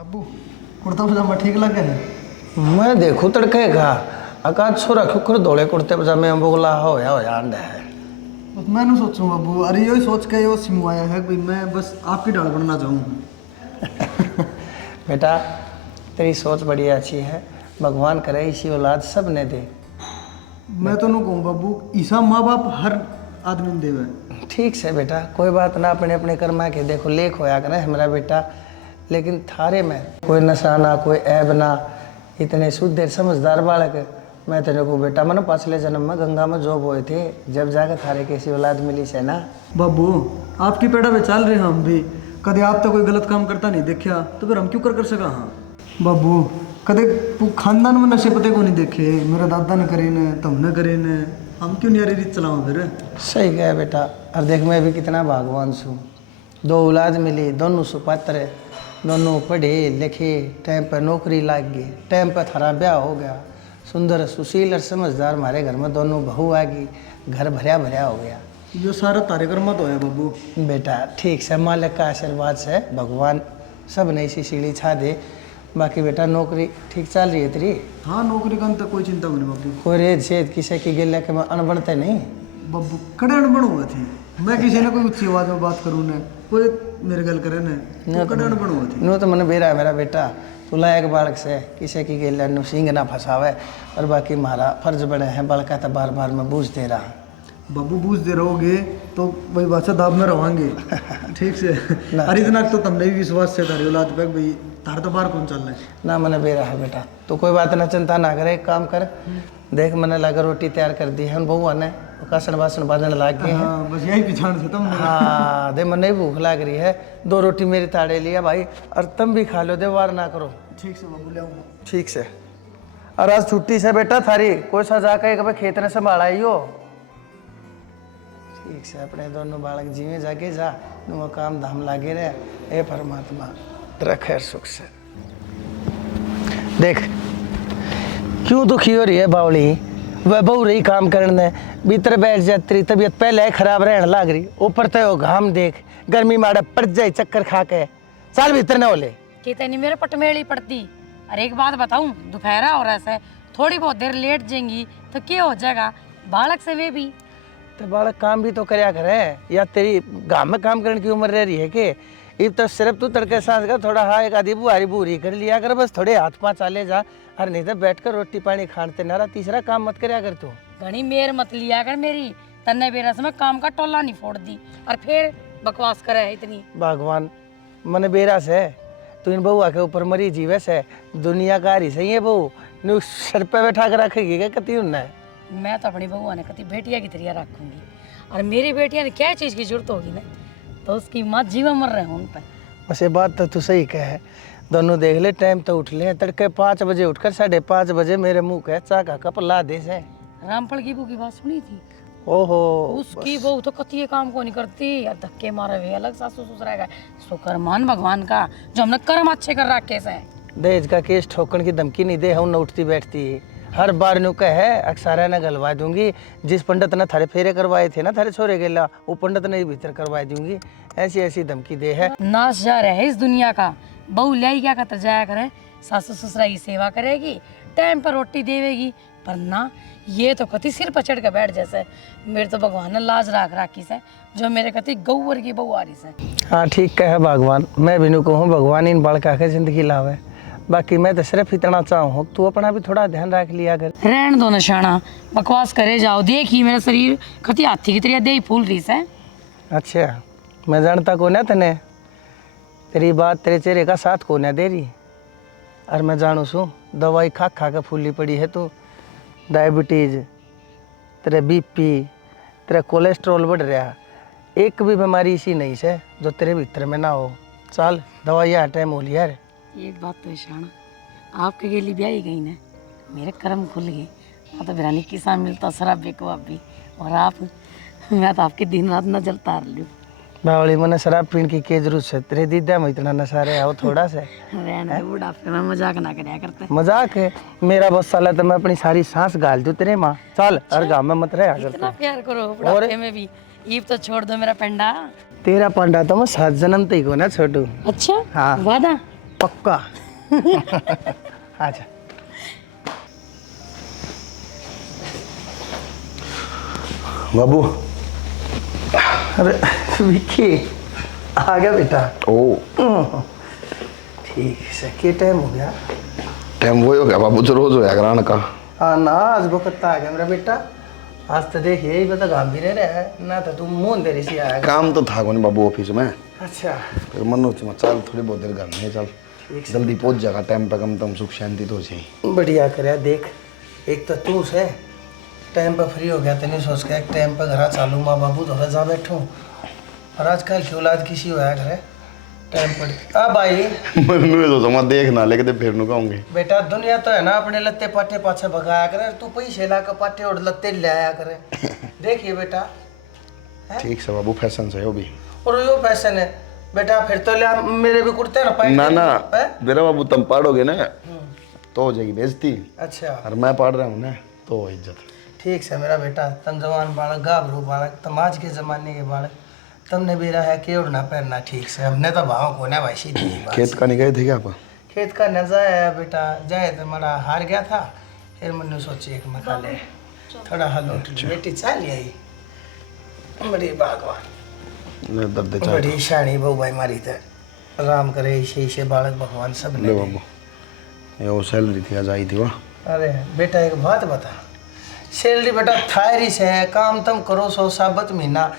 बाबू कुर्ता पजामा ठीक लगे है? मैं देखू तड़के का आकाश छोरा खुकर दौड़े कुर्ते पजामे बोला होया अंडा है। बस मैंने सोचूं बाबू, अरे यही सोच के यो सिमवाया है कि मैं बस आपकी डाल बनना चाहूँ। बेटा तेरी सोच बड़ी अच्छी है, भगवान करे इसी औलाद सब ने दे। मैं तो नहीं कहूँ बाबू, ईसा माँ बाप हर आदमी ने देवे। ठीक से बेटा, कोई बात ना, अपने अपने कर्मा के देखो लेख होया करे हमारा बेटा, लेकिन थारे में कोई नशा ना कोई ऐब ना, इतने शुद्ध समझदार बालक। मैं तेरे को बेटा मन पिछले जन्म में गंगा में जो बोए थे, जब जाकर थारे कैसी औलाद मिली से ना। बाबू आपकी पेड़ा पे चल रहे हैं हम भी, कदे आप तो कोई गलत काम करता नहीं देखा, तो फिर हम क्यों कर सका। हाँ बाबू, कदे खानदान में नशे पते को नहीं देखे, मेरा दादा ने करे ने, तुमने करे ने, हम क्यों नहीं रीत चलाओ फिर। सही कहा बेटा, और देख मैं भी कितना भागवान छूँ, 2 औलाद मिली, दोनों सुपात्र, दोनों पढ़े लिखे, टाइम पर नौकरी लग गई, टाइम पर थारा ब्याह हो गया, सुंदर सुशील और समझदार हमारे घर में दोनों बहू आ गई, घर भरिया भरिया हो गया। जो सारा तारे कर्मा तो है बाबू। बेटा ठीक से मालिक का आशीर्वाद से भगवान सब ने इसी सीढ़ी छा दे। बाकी बेटा नौकरी ठीक चल रही है तेरी? हाँ नौकरी का तो कोई चिंता नहीं बाबू। कोई रेत शेत किसी की गिल के अनबनते नहीं बाबू, कड़े अनबन हुए थे, मैं किसी ने कोई ऊंची आवाज में बात करूँ ने, कोई मेरे गल करे ने, तो कड़े अनबन हुए थे। नो तो मन बेरा है मेरा बेटा, तू लायक बालक से किसी की गिल नु सिंह ना फंसावे, और बाकी हमारा फर्ज बने हैं बालका तो बार बार मैं बूझ दे रहा। बाबू बूझ दे रहोगे तो वही बात से दाब में रहोगे। ठीक से अरे इतना तो तुमने भी विश्वास से तारी औलाद पे भाई तार तो बाहर कौन चल रहा है ना, मैंने बेरा है बेटा, तो कोई बात ना, चिंता ना करे, एक काम कर, देख मैंने लगा रोटी तैयार कर दी है, बहू ने कासन बासन बाजन लाग गए हैं। हाँ बस यही पिछाड़ से तुमने। हाँ दे मन भूख लग रही है, 2 रोटी मेरी ताड़े लिया भाई, और तुम भी खा लो, दे वार ना करो। ठीक से बाबू ले आऊँगा। ठीक से, और आज छुट्टी से बेटा थारी कोई सजा के कभी खेत ने संभाला ही हो। ठीक से अपने दोनों बालक जीवे जाके जा, वो काम धाम लागे रहे, ए परमात्मा तेरा खैर सुख से। देख क्यों दुखी हो रही है बावली, वह बहु रही काम करने, भीतर बैठ जाती, तबीयत पहले ही खराब रहने लग रही, ऊपर तो घाम देख, गर्मी माड़ा पड़ जाए चक्कर खा के, चल भीतर न होले कितनी मेरे पटमेड़ी पड़ती। अरे एक बात बताऊं, दोपहरा हो रहा है, थोड़ी बहुत देर लेट जाएंगी तो क्या हो जाएगा, बालक से वे भी तो बालक काम भी तो करया करे, या तेरी गांव में काम करने की उम्र रह रही है कि इब तो सिर्फ तू तड़के सांस का थोड़ा हाँ एक आधी बुहारी बूरी कर लिया कर, बस थोड़े हाथ पाँव चाले जा, और नहीं तो बैठ कर रोटी पानी खाते नारा, तीसरा काम मत करया कर तू। घनी मेर मत लिया कर मेरी, तन्ने बेरस में काम का टोला नहीं फोड़ दी और फिर बकवास करे है इतनी। भगवान मन बेरा से तू इन बहुआ के ऊपर मरी जीवे से, दुनिया का रही सही है बहू, नु सर पे बैठा कर रखेगी क्या कती उन्ना। मैं तो अपनी बहू ने कती बेटिया की तरह रखूंगी, और मेरी बेटिया ने क्या चीज़ की जरूरत होगी ना, तो उसकी माँ जीवा मर रहे हैं उन पर। वैसे बात तो तू सही कहे, दोनों देख ले टाइम तो उठ ले, तड़के 5 बजे उठकर 5:30 बजे मेरे मुंह के चा का कप ला दे से। रामफल की बहू की बात सुनी थी? ओहो उसकी बहू तो कती काम को नहीं करती, और धक्के मारे हुए अलग सासू ससुरा का। शुक्र मान भगवान का जो हमने कर्म अच्छे कर रखे से। दहेज का केस ठोकन की धमकी नहीं दे, हम न उठती बैठती हर बार नु कहे अक्सारा न गलवा दूंगी, जिस पंडित ने थारे फेरे करवाए थे ना थारे छोरे गेला, वो पंडित ने भीतर करवा दूंगी, ऐसी ऐसी धमकी दे है। नाश जा रहे इस दुनिया का, बहू लाई क्या करते जाया करे, सासू ससुरा की सेवा करेगी, टाइम पर रोटी देवेगी, पर ना ये तो कति सिर पर चढ़ के बैठ जैसे। मेरे तो भगवान ने लाज राख राखी से, जो मेरे कति गौवर की बहू आ रही से। हाँ ठीक कहे भगवान, मैं भी नु कहूँ भगवान इन बालका के जिंदगी लावे, बाकी मैं तो सिर्फ इतना चाहूँ तू अपना भी थोड़ा ध्यान रख लिया कर। रहन दो नशाना, बकवास करे जाओ, देखी मेरा शरीर कति हाथी की तरह दे फूल रही से। अच्छा मैं जानता को ना तने, तेरी बात तेरे चेहरे का साथ को ना दे रही, और मैं जानू सू दवाई खा खा के फूली पड़ी है तू, डायबिटीज, तेरे बीपी, तेरा कोलेस्ट्रॉल बढ़ रहा, एक भी बीमारी इसी नहीं से जो तेरे भीतर में ना हो। चल दवाई टाइम हो लिया। एक बात तो शाना, आपके के लिए ब्याही गई ना, मेरे कर्म खुल गए, मैं तो बिरानी किसान मिलता शराब बेको आप भी, और आप मैं तो आपके दिन रात नजर तार लूँ। बावली मैंने शराब पीने की क्या जरूरत है, तेरे दीदा में इतना नशा रहे हो थोड़ा से। बुढ़ापे में मजाक ना करया करते। मजाक है मेरा, बस साला तो मैं अपनी सारी सांस गाल दूं तेरे माँ। चल हर गाँव में मत रहे, इतना प्यार करो बुढ़ापे में भी, ईब तो छोड़ दो मेरा पेंडा। तेरा पंडा तो मैं 7 जन्म तक को ना छोटू। अच्छा हाँ वादा पक्का। आजा। बाबू अरे विक्की आ गया बेटा। ओ ठीक है, क्या टाइम हो गया? टाइम वही हो गया बाबू, जो रोज होया कराने का। हाँ ना, आज वक्त आ गया मेरा बेटा। आज तो देख यही बता काम भी रह है ना, तो तुम मुंह देरी से आएगा। काम तो था कोनी बाबू ऑफिस में, अच्छा फिर मन हो चल थोड़ी बहुत देर घर में चल, जल्दी पहुंच जाएगा टाइम पे, कम तम सुख शांति तो चाहिए। बढ़िया करे। देख एक तो तू से टाइम पर फ्री हो गया, तेने सोच के एक टाइम पर घर चालू माँ बाबू तो जा बैठूँ। और आजकल की औलाद किसी होया करे टाइम पर। आ भाई मनु तो समा देख ना लेके फिर नु कहूंगे बेटा, दुनिया तो है ना अपने लत्ते पाटे पाछे भगाया करे, तू पैसे ला के पाटे और लत्ते ले आया करे। देखिए बेटा, ठीक से बाबू, फैशन से हो भी। और यो फैशन है बेटा, फिर तो ले मेरे भी कुर्ते ना पाए ना ना मेरा बाबू, तुम पाड़ोगे ना तो हो जाएगी बेइज्जती, अच्छा और मैं पाड़ रहा हूँ ना तो इज्जत। ठीक से मेरा बेटा, तुम जवान बालक गाभरू बालक, तुम आज के जमाने के बालक, तुमने भी रहा है कि उड़ना पहनना ठीक से। हमने तो भाव को ना भाई सीधी बात। खेत का नहीं गए थे क्या आप? खेत का न जाया बेटा, जाए तो मेरा हार गया था, फिर मैंने सोची एक मखा ले थोड़ा हलो बेटी चाल आई। बड़ी भगवान दर्द बड़ी शानी बहु भाई मारी थे, राम करे इसे इसे बालक भगवान सब ले बाबू, ये वो सैलरी थी आज आई थी वहाँ। अरे बेटा एक बात बता, सैलरी बेटा थायरी से है, काम तुम करो सो साबत महीना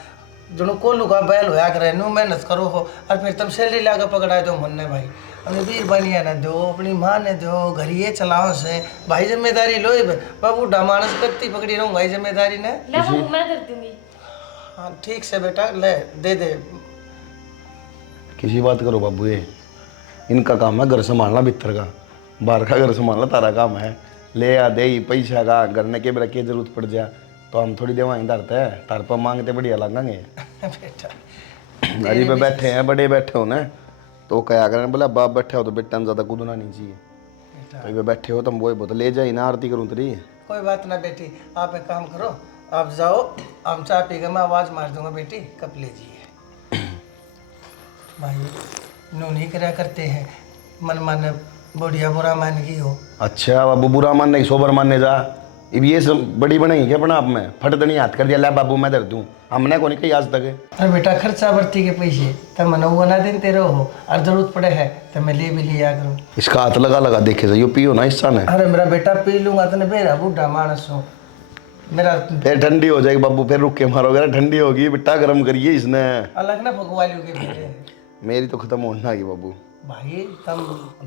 जो कोलू का बैल होया करे, नू मेहनत करो हो, और फिर तुम सैलरी लाकर पकड़ाए दो मुन्ने भाई। अपनी वीर बनिया ने दो, अपनी माँ ने दो, घर ये चलाओ से भाई, जिम्मेदारी लो बाबू। डामानस करती पकड़ी रहूँ भाई जिम्मेदारी ने। मैं कर दूंगी। हाँ ठीक से बेटा, ले दे दे। किसी बात करो बाबू, ये इनका काम है घर संभालना, भीतर का बाहर का घर संभालना तारा काम है। ले आ दे पैसा का घर ने के रखे जरूरत पड़ जाए तो हम थोड़ी देवाई धरते हैं, तार पर मांगते बढ़िया लगेंगे। बेटा गरीब पे बैठे हैं, बड़े बैठे हो ना तो क्या करें, बोला बाप बैठे हो तो बेटा ज़्यादा कूदना नहीं चाहिए। तो ये बैठे हो तुम वही बहुत ले जाए ना, आरती करूँ तेरी। कोई बात ना बेटी, आप एक काम करो, आप जाओ, हम चाय पी के मैं आवाज़ मार दूंगा बेटी कब ले जाइए। भाई नू नहीं करा करते हैं, मन मन बढ़िया बुरा मान की हो। अच्छा बाबू, बुरा मानने की सोबर मानने जा, अब ये सब बड़ी बनाई क्या अपना आप में, फट तो नहीं हाथ कर दिया ला बाबू मैं दर दूँ, हमने को नहीं कही आज तक। अरे बेटा खर्चा बढ़ती के पैसे तब मन वो ना देते रहो, और जरूरत पड़े है तो मैं ले भी लिया करूँ। इसका हाथ लगा लगा देखे जाइयो, पियो ना हिस्सा ने। अरे मेरा बेटा पी लूंगा तो बेरा बूढ़ा मानस हो मेरा। फिर ठंडी हो जाएगी बाबू, फिर रुक के मारोगे ना, ठंडी होगी बेटा, गर्म करिए इसने। अलग ना भगवालियों के बेटे, मेरी तो खत्म होना ही बाबू। भाई तम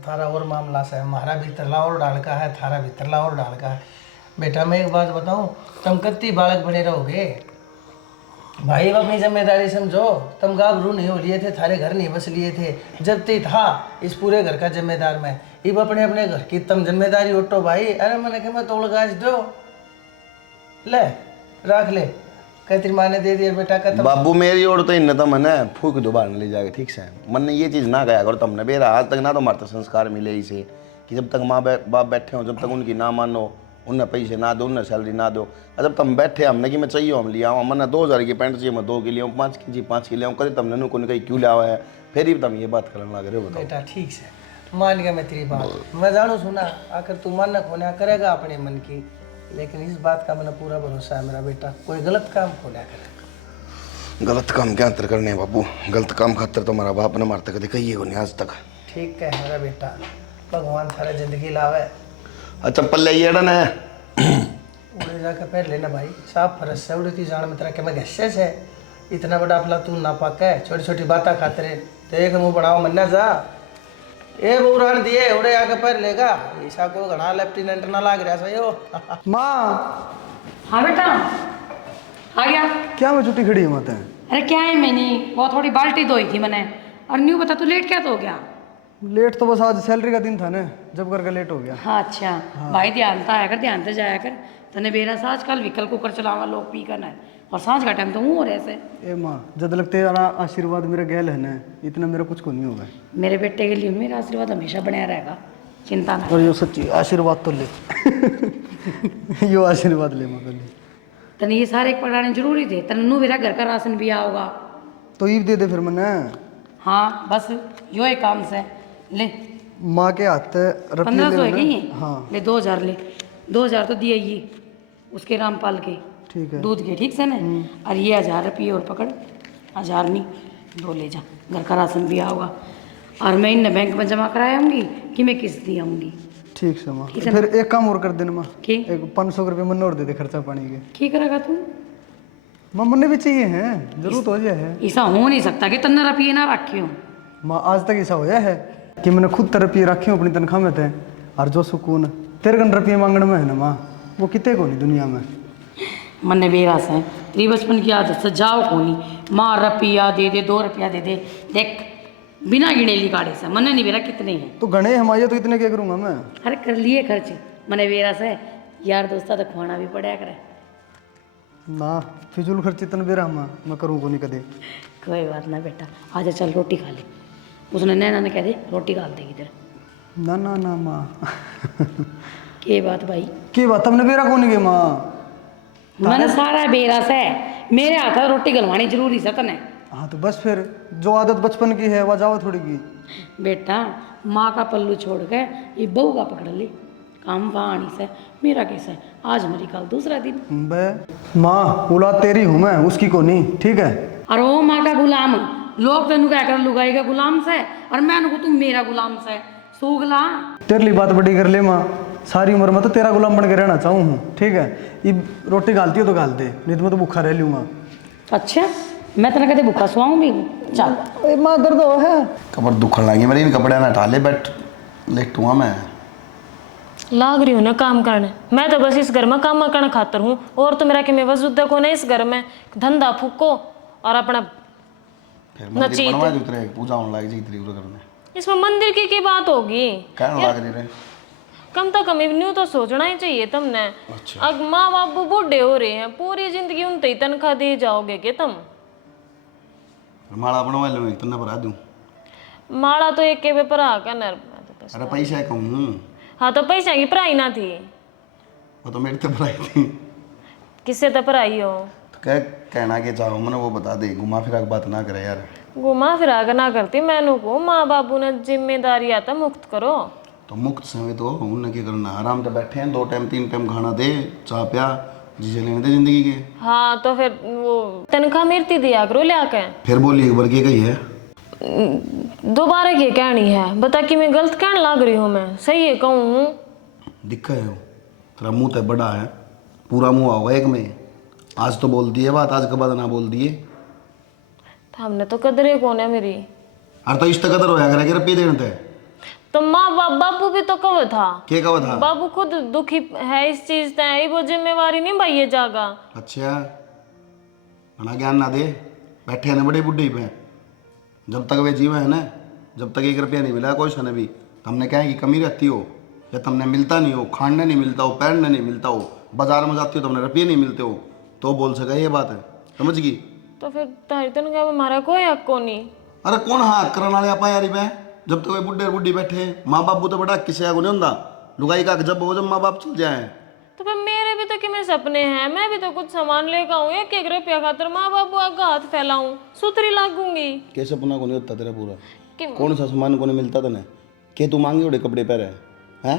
थारा और मामला से हमारा भी तरला और डाल का है, थारा भी तरला और डाल का है। बेटा मैं एक बात बताऊं, तुम कत्ती बालक बने रहोगे भाई, अब अपनी जिम्मेदारी समझो। तुम गाभरू नहीं हो लिए थे, थारे घर नहीं बस लिए थे, जब तक था इस पूरे घर का जिम्मेदार मैं, अब अपने अपने घर की तुम जिम्मेदारी उठो भाई। अरे मैंने कहा मैं तोड़ गाज दो, ले रख ले, कह तेरी माँ ने दे दिया बेटा का। बाबू मेरी ओर तो इन तो मैंने फूक दो बाहर ले जाके, ठीक से मन ने ये चीज़ ना कहा करो तुमने बेरा, आज तक ना तो हमारे संस्कार मिले इसे कि जब तक माँ बाप बैठे हो, जब तक उनकी ना मानो, उन्हें पैसे ना दो, उन्हें सैलरी ना दो। जब तुम बैठे हमने कि मैं चाहिए हम लिया हूँ, मैंने 2000 की पैंट चाहिए मैं 2 की लिया हूँ, 5 की चाहिए 5 की लिया हूँ, कभी तुमने नु कहीं क्यों लिया हुआ है, फिर ही तुम ये बात करने लग रहे हो। बताओ बेटा ठीक से मान गया मैं तेरी बात, मैं जानू सुना, आकर तू मानना खोना करेगा अपने मन की, लेकिन इस बात का मैंने पूरा भरोसा है मेरा बेटा, कोई गलत काम खोना करे। गलत काम क्या अंतर करने हैं बाबू, गलत काम खातर तो हमारा बाप ने मारता कभी कही है नहीं आज तक। ठीक है मेरा बेटा, भगवान थारा जिंदगी लावे। अच्छा पल्ले ये डन है उड़े जाकर पैर लेना भाई, साफ फरस से उड़ी थी जान में तेरा के मैं गस्से से इतना बड़ा अपना तू ना पाका है, छोटी छोटी बातें खाते रहे तो एक मुँह बढ़ाओ मन्ना जा, ए बुरान दिए उड़े आकर पैर लेगा, ईसा को घना लेफ्टिनेंट ना लाग रहा सही हो। माँ हाँ बेटा आ गया। क्या मैं छुट्टी खड़ी है माता? अरे क्या है, मैंने वो थोड़ी बाल्टी धोई थी मैंने, और न्यू बता तू लेट क्या तो हो गया? लेट तो बस आज सैलरी का दिन था ना, जब करके लेट हो गया। हाँ अच्छा भाई, ध्यान तो आया कर, ध्यान से जाया कर, तने बेरा साँझ कल विकल कुकर चलावा लोग पी करना है, और साँझ का टाइम तो हूँ और ऐसे। ए माँ जब लगते तेरा आशीर्वाद मेरे गैल है ना, इतना मेरा कुछ को नहीं होगा। मेरे बेटे के लिए मेरा आशीर्वाद हमेशा बना रहेगा, चिंता ना। और यो सच्ची आशीर्वाद तो ले यो आशीर्वाद ले माँ कल। तने ये सारे पकड़ाने जरूरी थे, तने नू मेरा घर का राशन भी आओगा तो ईब दे दे फिर मैंने। हाँ बस यो एक काम से ले, माँ के हाथ रपी 1500 है ले क्या ये? लेना। हाँ ले 2000 ले, 2000 तो दिए ये उसके रामपाल के ठीक है। दूध के, ठीक से ना। और ये 1000 रुपये और पकड़, 1000 नहीं 2 ले जा, घर का राशन भी आओगा। और मैं इन बैंक में जमा कराया आऊँगी कि मैं किस्त दी आऊँगी। ठीक से माँ। ठीक है फिर एक काम और कर देना माँ, कि एक 500 रुपये मन और दे दे खर्चा पानी के। की करेगा तू? माँ मन भी चाहिए हैं, जरूरत हो जाए है। ऐसा हो नहीं सकता कि 13 रुपये ना रखे हो। माँ आज तक ऐसा होया है कि मैंने खुद रुपये रखे हो अपनी तनख्वाह में थे, और जो सुकून 13 रुपये मांगने में है ना माँ, वो कितने को नहीं दुनिया में। मन बेरास है तेरी बचपन की आदत से, जाओ कोनी माँ रुपया दे दे, 2 रुपया दे दे, देख बिना गिनेली काढ़े से मन नहीं बेरा कितने हैं। तो गणे हमारे तो इतने क्या करूँगा मैं। अरे कर लिए खर्च, मन बेरास है यार दोस्ता तो खुआना भी पड़ा करे। ना फिजूल खर्च इतना बेरा मैं करूँ को नहीं कदे। कोई बात ना बेटा, आजा चल रोटी खा ले। उसने नैना ने कह दे रोटी खा देगी तेरे। ना ना ना माँ के बात भाई, की बात तुमने बेरा को नहीं गए माँ। मैंने सारा बेरास है, मेरे हाथ में रोटी गलवानी जरूरी से तने। हाँ तो बस फिर जो आदत बचपन की है वह जाओ थोड़ी की। बेटा माँ का पल्लू छोड़ के ये बहू का पकड़ ले, काम पानी से मेरा कैसा है, आज मरी कल दूसरा दिन। बे माँ औलाद तेरी हूँ मैं, उसकी को नहीं, ठीक है। और वो माँ का गुलाम, लोग तेन क्या कर लुगाई का गुलाम से, और मैं को तुम मेरा गुलाम से सूगला। तेरे लिए बात बड़ी कर ले माँ, सारी उम्र में तो तेरा गुलाम बन के रहना चाहूँ हूँ, ठीक है। ये रोटी गालती हो तो गाल दे, नहीं तो मैं तो भूखा रह लूँगा। अच्छा मैं तेना कहते भूखा सुआऊँ भी चल। माँ दर्द हो है, कमर दुखन लगी मेरी, इन कपड़े ना डाले बैठ लेटूँगा मैं। लाग रही हूँ ना काम करने, मैं तो बस इस घर में काम करने खातर हूँ, और तो मेरा कि मैं वजूद देखो ना इस घर में, धंधा फूको और अपना फिर मंदिर नचीत। बनवा दे तेरे, पूजा होने लगी जी तेरी पूरा करने। इसमें मंदिर की बात होगी। कहने लग रही रे। कम तो कम न्यू तो सोचना ही चाहिए तुमने। अच्छा। अब माँ बाप बूढ़े हो रहे हैं, पूरी जिंदगी उनते ही तनख्वाह दे जाओगे कि तुम। माला बनवा लूँ एक तन्ना भरा दूँ। माड़ा तो एक के पेपर आ का नर। अरे पैसा कहूँ, हाँ तो पैसा की पढ़ाई ना थी, वो तो मेरी तो भराई थी। किससे तो पढ़ाई हो। तो क्या कहना के चाहो मैंने वो बता दे, घुमा फिरा के बात ना करे यार। घुमा फिरा कर ना करती मैनू को, माँ बाबू ने जिम्मेदारी आता मुक्त करो। तो मुक्त समय तो उन्हें क्या करना, आराम से बैठे हैं, 2 टाइम 3 टाइम खाना दे, चाह प्या जिसे लेने दे जिंदगी के। हाँ तो फिर वो तनख्वाह मिलती दिया करो ले आके। फिर बोली एक बार के कही है, दोबारा की कहनी है, बता कि मैं गलत कहने लग रही हूँ, मैं सही है कहूँ। दिखा है वो तेरा मुंह तो बड़ा है, पूरा मुंह होगा एक में। आज तो बोल दिए बात, आज के बाद ना बोल दिए। हमने तो कदरे कौन है मेरी। अरे तो इष्ट कदर होया करे रुपये देने थे। तो माँ बाप बाबू भी तो कब था, के कब था? बाबू खुद दुखी है इस चीज से, वो जिम्मेवारी नहीं भाई ये जागा। अच्छा बना ज्ञान ना दे, बैठे हैं ना बड़े बुढ़े पे, जब तक वे जीवे है ना, जब तक 1 रुपया नहीं मिला कोई सन भी, हमने क्या है कि कमी रहती हो, या तुमने मिलता नहीं हो, खाने नहीं मिलता हो, पहनने नहीं मिलता हो, बाजार में जाती हो तुमने रुपये नहीं मिलते हो, तो बोल सका ये बात है, समझ गई। तो फिर तारी तनख्वाह में हमारा कोई हक को नहीं। अरे कौन हाँ करने वाले आप यारी बे, जब तक वे बुढ़े बुढ़ी बैठे, माँ बाप तो बड़ा किसी को नहीं होता, लुगाई का जब हो जब माँ बाप चल जाए। तो फिर मेरे भी तो कि मेरे सपने हैं, मैं भी तो कुछ सामान लेकर आऊँ, 1 रुपया खातर माँ बाबू आगे हाथ फैलाऊं, सुथरी लागूंगी। कैसे अपना को नहीं होता तेरा पूरा, कि कौन सा सामान को नहीं मिलता तने, के तू मांगे उड़े कपड़े पहरे हैं?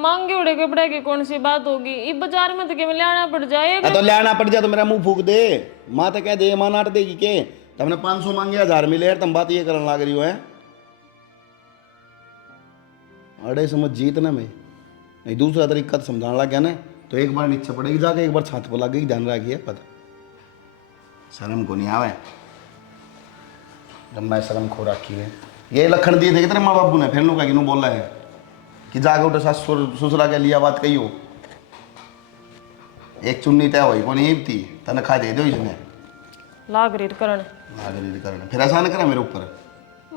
मांगे उड़े कपड़े की कौन सी बात होगी, इस बाजार में तो कि लाना पड़ जाएगा। तो लेना पड़ जाए तो मेरा मुंह फूक दे, माँ तो कह दे, माँ नाट देगी के तुमने 500 मांगे 1000 मिले यार, तुम बात ये करने लग रही हो है। अरे समझ जीत ना मैं नहीं, दूसरा तरीका तो समझाने लग गया ना, तो एक बार नीचे पड़ेगी जाके, एक बार छात पर लगेगी, ध्यान रखिए पता। शर्म को नहीं आवे, जब मैं शर्म खो रखी है, ये लखन दिए थे तेरे माँ बापू ने, फिर नु क्या बोल रहा है कि जाके उठे ससुरा के लिया बात कही हो, एक चुन्नी तय हुई को नहीं थी, तनख्वाह दे दो इसने लाग रीत करण करने, फिर ऐसा ना करे मेरे ऊपर।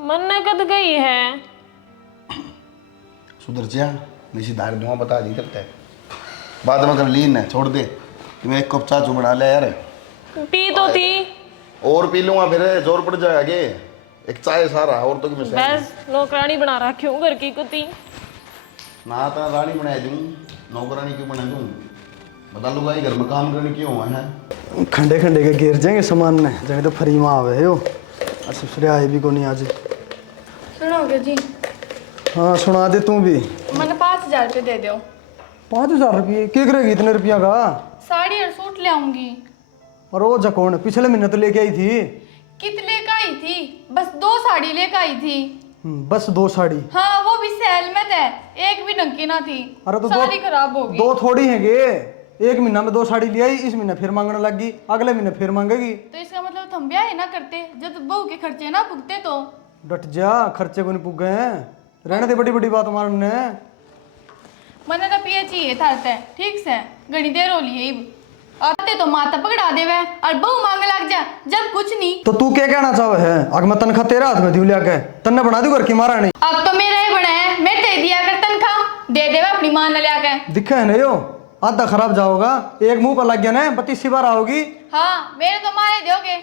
मन ने कद गई है, सुधर जा, निशी धार धुआं बता दी करता है, बाद में कर लीन है, छोड़ दे कि मैं 1 कप चाचू बना लिया यार, पी तो थी और पी लूंगा फिर जोर पड़ जाएगा आगे, एक चाय सारा और तो कि मैं बस नौकरानी बना रखी हूँ घर की कुत्ती। ना तो रानी बना दूँ, नौकरानी क्यों बना दूँ, बता लूँगा ये घर में काम करने क्यों हुआ है। खंडे खंडे के गिर जाएंगे सामान ने, जगह तो फरी माँ आवे हो, और ससुरे आए भी को नहीं आज। सुनोगे जी, हाँ सुना दे तू भी। मैंने 5,000 रुपये दे दो। 5,000 रुपये क्या करेगी इतने रुपया का? साड़ी और सूट ले आऊंगी। और वो जकौन पिछले महीने तो लेके आई थी। कित लेकर आई थी? बस 2 साड़ी लेकर आई थी। बस 2 साड़ी? हाँ वो भी सेल में थे, एक भी ढंग की ना थी। अरे तो साड़ी खराब हो गई। 2 थोड़ी है गे, एक महीना में 2 साड़ी ले आई, इस महीने फिर मांगने लगी, अगले महीने फिर मांगेगी। तो इसका मतलब तुम ब्याह ही ना करते, जब बहू के खर्चे ना भुगते तो। डट जा, खर्चे को नहीं पुग गए हैं, रहने दे बड़ी बड़ी बात मारने। मैंने तो पिए चाहिए था ठीक से, घनी देर हो लिए आते तो माता पकड़ा देवे और बहू मांगे लग जा जब कुछ नहीं। तो तू क्या कहना चाहे है? अगर मैं तनखा तेरा हाथ में दी लिया के तन्ने बना दी घर की मारा नहीं। अब तो मेरा ही बड़ा है, मैं दे दिया कर तनखा, दे देवे अपनी मां ने लिया के। दिखा है नहीं हो, आधा खराब जाओगा, एक मुंह पर लग गया ना 32 बार आओगी। हाँ मेरे तो मारे दोगे।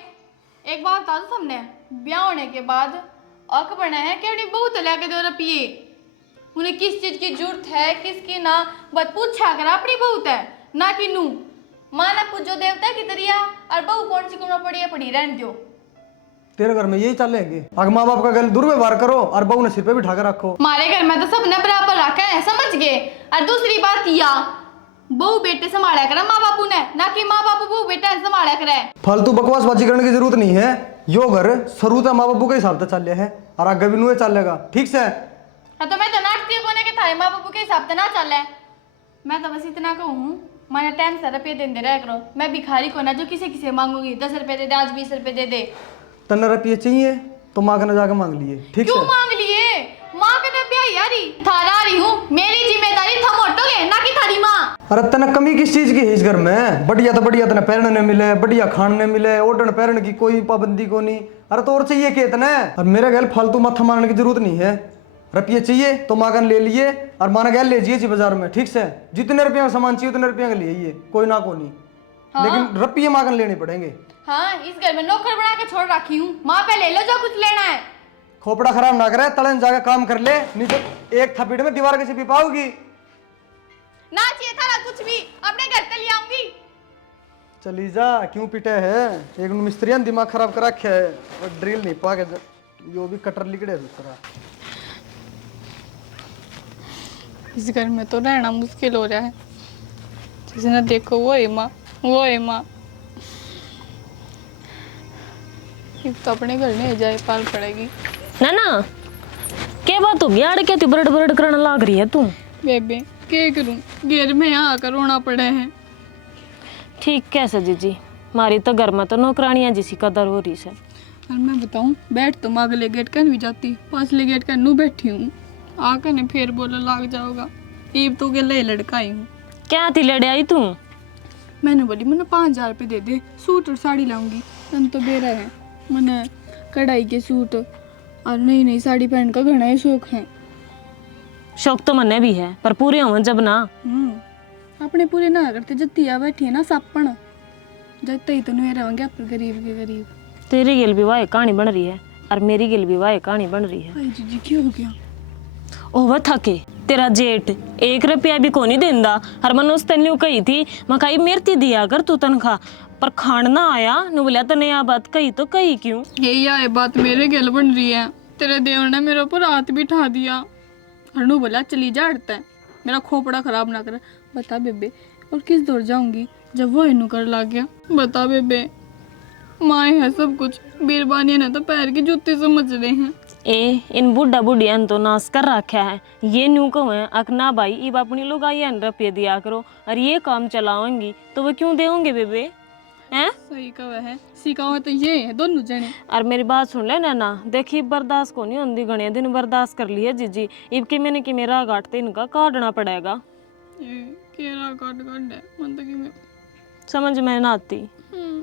एक बात बता दो तुमने, ब्याह होने के बाद अक बना है कि अपनी बहू तो लेके दो रुपये, उन्हें किस चीज की जरूरत है किसकी ना, बस पूछा कर अपनी बहू है ना कि नू माना पूजो देवता की तरिया, और बहू कौन सी कुमड़ा पड़ी है पड़ी रहने दो। तेरे घर में यही चलेगी, अगर माँ बाप का गल दुर्व्यवहार करो और बहू ने सिर पे बिठा कर रखो। हमारे घर में तो सबने बराबर रखा है, समझ गए। और दूसरी बात या बहू बेटे संभाला करे माँ बापू ने, ना कि माँ बापू बहू बेटा संभाला करे। फालतू बकवासबाजी करने की जरूरत नहीं है, यो घर शुरू से माँ बापू के हिसाब से चल है और आगे भी नुए चलेगा, ठीक से? हाँ तो मैं तो नाटती कोने के थारे माँ बापू के हिसाब से ना चले। मैं तो बस इतना कहूँ, मैंने टाइम से रुपये देते रहा करो, मैं भिखारी को ना जो किसी किसी मांगूंगी 10 रुपये दे दे, आज 20 रुपये दे दे। तन्ने रुपये चाहिए तो माँ के ना जाके मांग लिए, ठीक क्यों से? मांग लिए? माँ के रुपया यारी थारा आ रही हूँ, मेरी जिम्मेदारी थम हटोगे ना कि थारी माँ। अरे तने कमी किस चीज की है इस घर में? बढ़िया तो बढ़िया तने पहनने मिले, बढ़िया खाने मिले, ओढ़ने पहनने की कोई पाबंदी को नहीं। अरे तो और चाहिए क्या इतने? और मेरे घर फालतू माथा मारने की जरूरत नहीं है। रुपये चाहिए तो माँ का ले लिए और माना गया ले जाइए बाजार में, ठीक से? जितने रुपये का सामान चाहिए उतने रुपये का ले आइए, कोई ना कोई नहीं। हाँ? लेकिन रुपये माँ का लेने पड़ेंगे। हाँ इस घर में नौकर बना के छोड़ रखी हूँ, माँ पे ले लो जो कुछ लेना है। खोपड़ा खराब ना करे, तड़न जाके काम कर ले, नहीं तो एक थपेट में दीवार कैसे भी पाओगी। ना चाहिए था ना कुछ भी, अपने घर पे ले आऊंगी। चली जा, क्यों पिटे है? एक मिस्त्रियां दिमाग खराब कर रखे है और ड्रिल नहीं पा के यो भी कटर लिकड़े दूसरा। इस घर में तो रहना मुश्किल हो रहा है, जिसने देखो वो है माँ, वो है माँ। तो अपने घर में जाए पाल पड़ेगी। ना ना क्या बात होगी यार, क्या तू बरड़ बरड़ करने लाग रही है तू? बेबे क्या करूं, घर में यहाँ आकर रोना पड़े हैं। ठीक कैसे जीजी, मारी तो घर में तो नौकरानियां जिसी कदर हो रही है। और मैं बताऊं, बैठ तो मैं अगले गेट कर भी जाती, पाछले गेट कर नू बैठी हूँ, आकर ने फिर बोला लाग जाओगा, ईब तो गले लड़का आई हूँ। क्या थी लड़े आई तू? मैंने बोली मैंने 5,000 रुपये दे दे, सूट और साड़ी लाऊंगी। तन तो बेरा है, मैंने कढ़ाई के सूट और नई नई साड़ी पहन का घना ही शौक है। शौक तो मने भी है, पर पूरे हों जब ना। अपने पूरे ना करते, जत्ती आ बैठी है ना सापण, जत्ते ही तो नहीं रहेंगे आप गरीब के गरीब। तेरी गिल भी वाह कहानी बन रही है और मेरी गिल भी वाह कहानी बन रही है। भाई जी क्या हो गया? ओह थके तेरा जेठ 1 रुपया भी को नहीं देंदा। हर मनोज तेन कही थी मकाई मेरती दिया कर तू तनखा, पर खान ना आया नु बोलिया तने आ बात कही तो कही क्यों? यही आए बात मेरे गल बन रही है, तेरे देवर ने मेरे ऊपर हाथ भी उठा दिया। हनु बोला चली जा हटता है, मेरा खोपड़ा खराब ना करे। बता बेबे और किस दौर जाऊंगी जब वो इनू कर ला गया? बता बेबे, माए है सब कुछ, बीरबानी ने तो पैर की जूती समझ रहे हैं। ए इन बुढ़ा बुढ़िया तो नाश कर रखा है, ये न्यू को है अकना भाई इब अपनी लोग आई रुपये दिया करो और ये काम चलाओगी तो वो क्यों देंगे बेबे हैं? सही कहा है, सिखाओ तो ये है दोनों जने। और मेरी बात सुन ले ना, देखी बर्दाश्त को नहीं होती, घने दिन बर्दाश्त कर लिया जीजी, इब कि मैंने कि मेरा काटते इनका काटना पड़ेगा। केरा काट है मन तो कि मैं समझ में ना आती,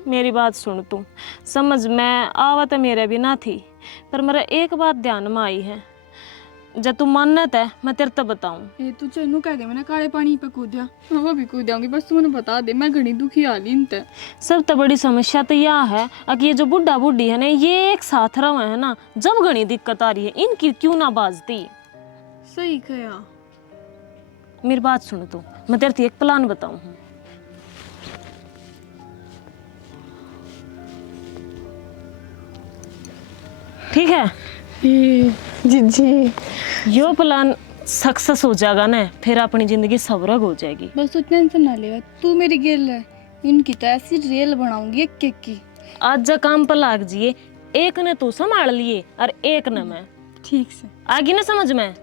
मेरी बात सुन तू, समझ में आवत मेरे भी ना थी, पर मेरा एक बात ध्यान में आई है, जब तू मानत है मैं तेरे तो बताऊं। ये तू चन्नू कह दे मैंने काले पानी पे कूदा, मैं वो भी कूद जाऊंगी, बस तू मुझे बता दे, मैं घनी दुखी हाली इनते। सब तो बड़ी समस्या तो यह है कि ये जो बुढ़ा बुढ़ी है ना ये एक साथ रहे है ना, जब घनी दिक्कत आ रही है इनकी क्यों ना बाजती। सही कहा। मेरी बात सुन तू, मैं तेरे से एक प्लान बताऊं। ठीक है जीजी यो प्लान सक्सेस हो जाएगा ना, फिर अपनी जिंदगी सवरग हो जाएगी। बस तू टेंशन ना ले, तू मेरी गिल है, इनकी तो ऐसी रेल बनाऊंगी एक एक की। आज जा काम पर लाग जिए, एक ने तू संभाल लिए और एक ने मैं। ठीक से आगे ना समझ में।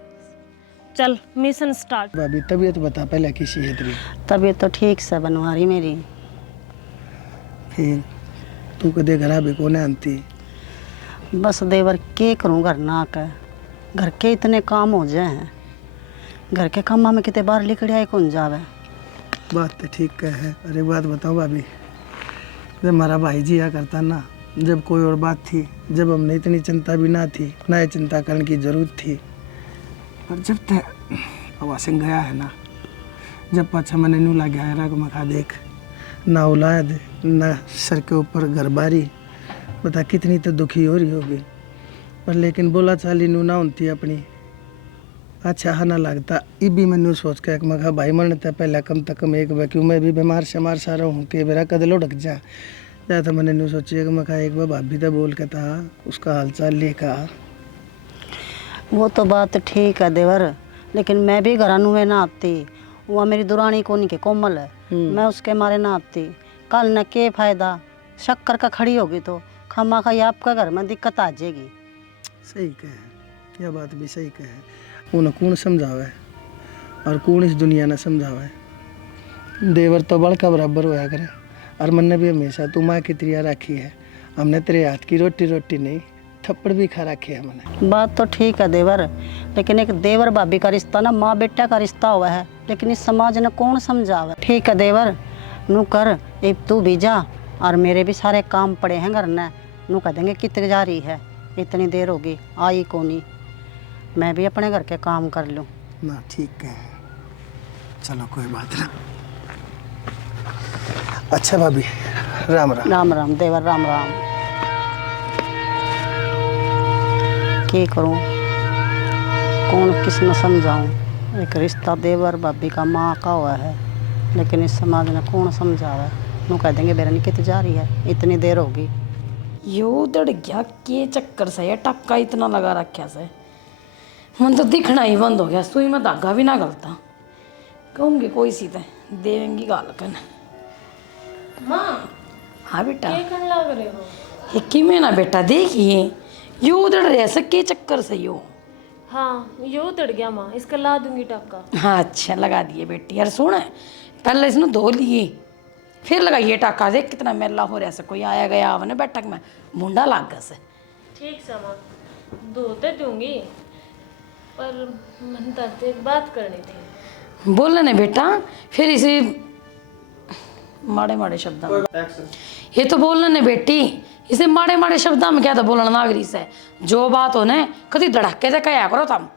चल मिशन स्टार्ट। भाभी तबीयत बता पहले किसी है तेरी? तबीयत तो ठीक से बनवारी मेरी। फिर तू कदे घर भी कोने आती? बस देवर के करूँ घर ना के, घर के इतने काम हो जाए हैं, घर के कामा में कितने बार लिखड़े आए कौन जावे। बात तो ठीक है। अरे बात बताओ भाभी, जब हमारा भाई जी या करता ना, जब कोई और बात थी, जब हमने इतनी चिंता भी ना थी, ना ये चिंता करने की ज़रूरत थी, पर जब तक हवा सिंह गया है ना, जब पाछा मैंने नू ला गया है मखा देख, ना औलाद ना सर के ऊपर घरबारी, बता कितनी तो दुखी हो रही होगी। पर लेकिन बोला चाली नू ना होती अपनी, अच्छा हाँ ना लगता। ये भी मैंने सोच के मखा भाई मरने तक पहले कम से कम एक बार क्यों मैं भी बीमार शमार सारा हूँ कि मेरा कदलो ढक जा तो मैंने नू सोचिए कि मखा एक बार भाभी तो बोल के था उसका हालचाल लेखा। वो तो बात ठीक है देवर, लेकिन मैं भी घरानू में ना आती, वहाँ मेरी दुरानी कोनी के कोमल है, मैं उसके मारे ना आती। कल न के फायदा शक्कर का खड़ी होगी तो खमा खाई आपका घर में दिक्कत आ जाएगी। सही कहे, यह बात भी सही कहे। उन्हें कौन समझावे और कौन इस दुनिया ने समझावे। देवर तो बड़का बराबर होया करे, और मन ने भी हमेशा तू माँ की त्रिया रखी है, हमने तेरे हाथ की रोटी नहीं थप्पड़ भी खा रखी है हमने। बात तो ठीक है देवर, लेकिन एक देवर भाभी का रिश्ता ना माँ बेटा का रिश्ता हुआ है, लेकिन इस समाज ने कौन समझावे। ठीक है देवर, नू कर एक तू भी जा, और मेरे भी सारे काम पड़े हैं घर ने, नू कह देंगे कितनी जा रही है, इतनी देर होगी आई कोनी, मैं भी अपने घर के काम कर लूँ ना। ठीक है, चलो कोई बात ना। अच्छा भाभी, राम राम। राम राम देवर, राम राम। क्या करूं, कौन किस न समझाऊं। एक रिश्ता देवर भाभी का माँ का हुआ है, लेकिन इस समाज ने कौन समझावे। नू कह देंगे बेरनी कित जा रही है, इतनी देर होगी। यो उधड़ गया के चक्कर से, ये टक्का इतना लगा रखा से मन तो दिखना ही बंद हो गया, सुई में धागा भी ना गलता। कहूँगी कोई सी तो देवेंगी गाल कन। माँ हाँ बेटा, क्या करने लग रहे हो? ये कि में ना बेटा देखिए, यो उधड़ रहे से के चक्कर से यो। हाँ यो उतड़ गया माँ, इसका ला दूंगी टक्का। हाँ अच्छा लगा दिए बेटी। यार सुन, पहले इसने धो लिए फिर लगाइए टाका, देख कितना मेला हो रहा है। कोई आया गया आवने बैठक में मुंडा लाग गया से। ठीक है माँ, धोते दूंगी, पर मन तो एक बात करनी थी। बोल ना बेटा, फिर इसे माड़े माड़े शब्दों में ये तो बोलना ने बेटी, इसे माड़े माड़े शब्दों में क्या था बोलना नागरी से। जो बात हो ने कभी धड़के से कहा करो तुम।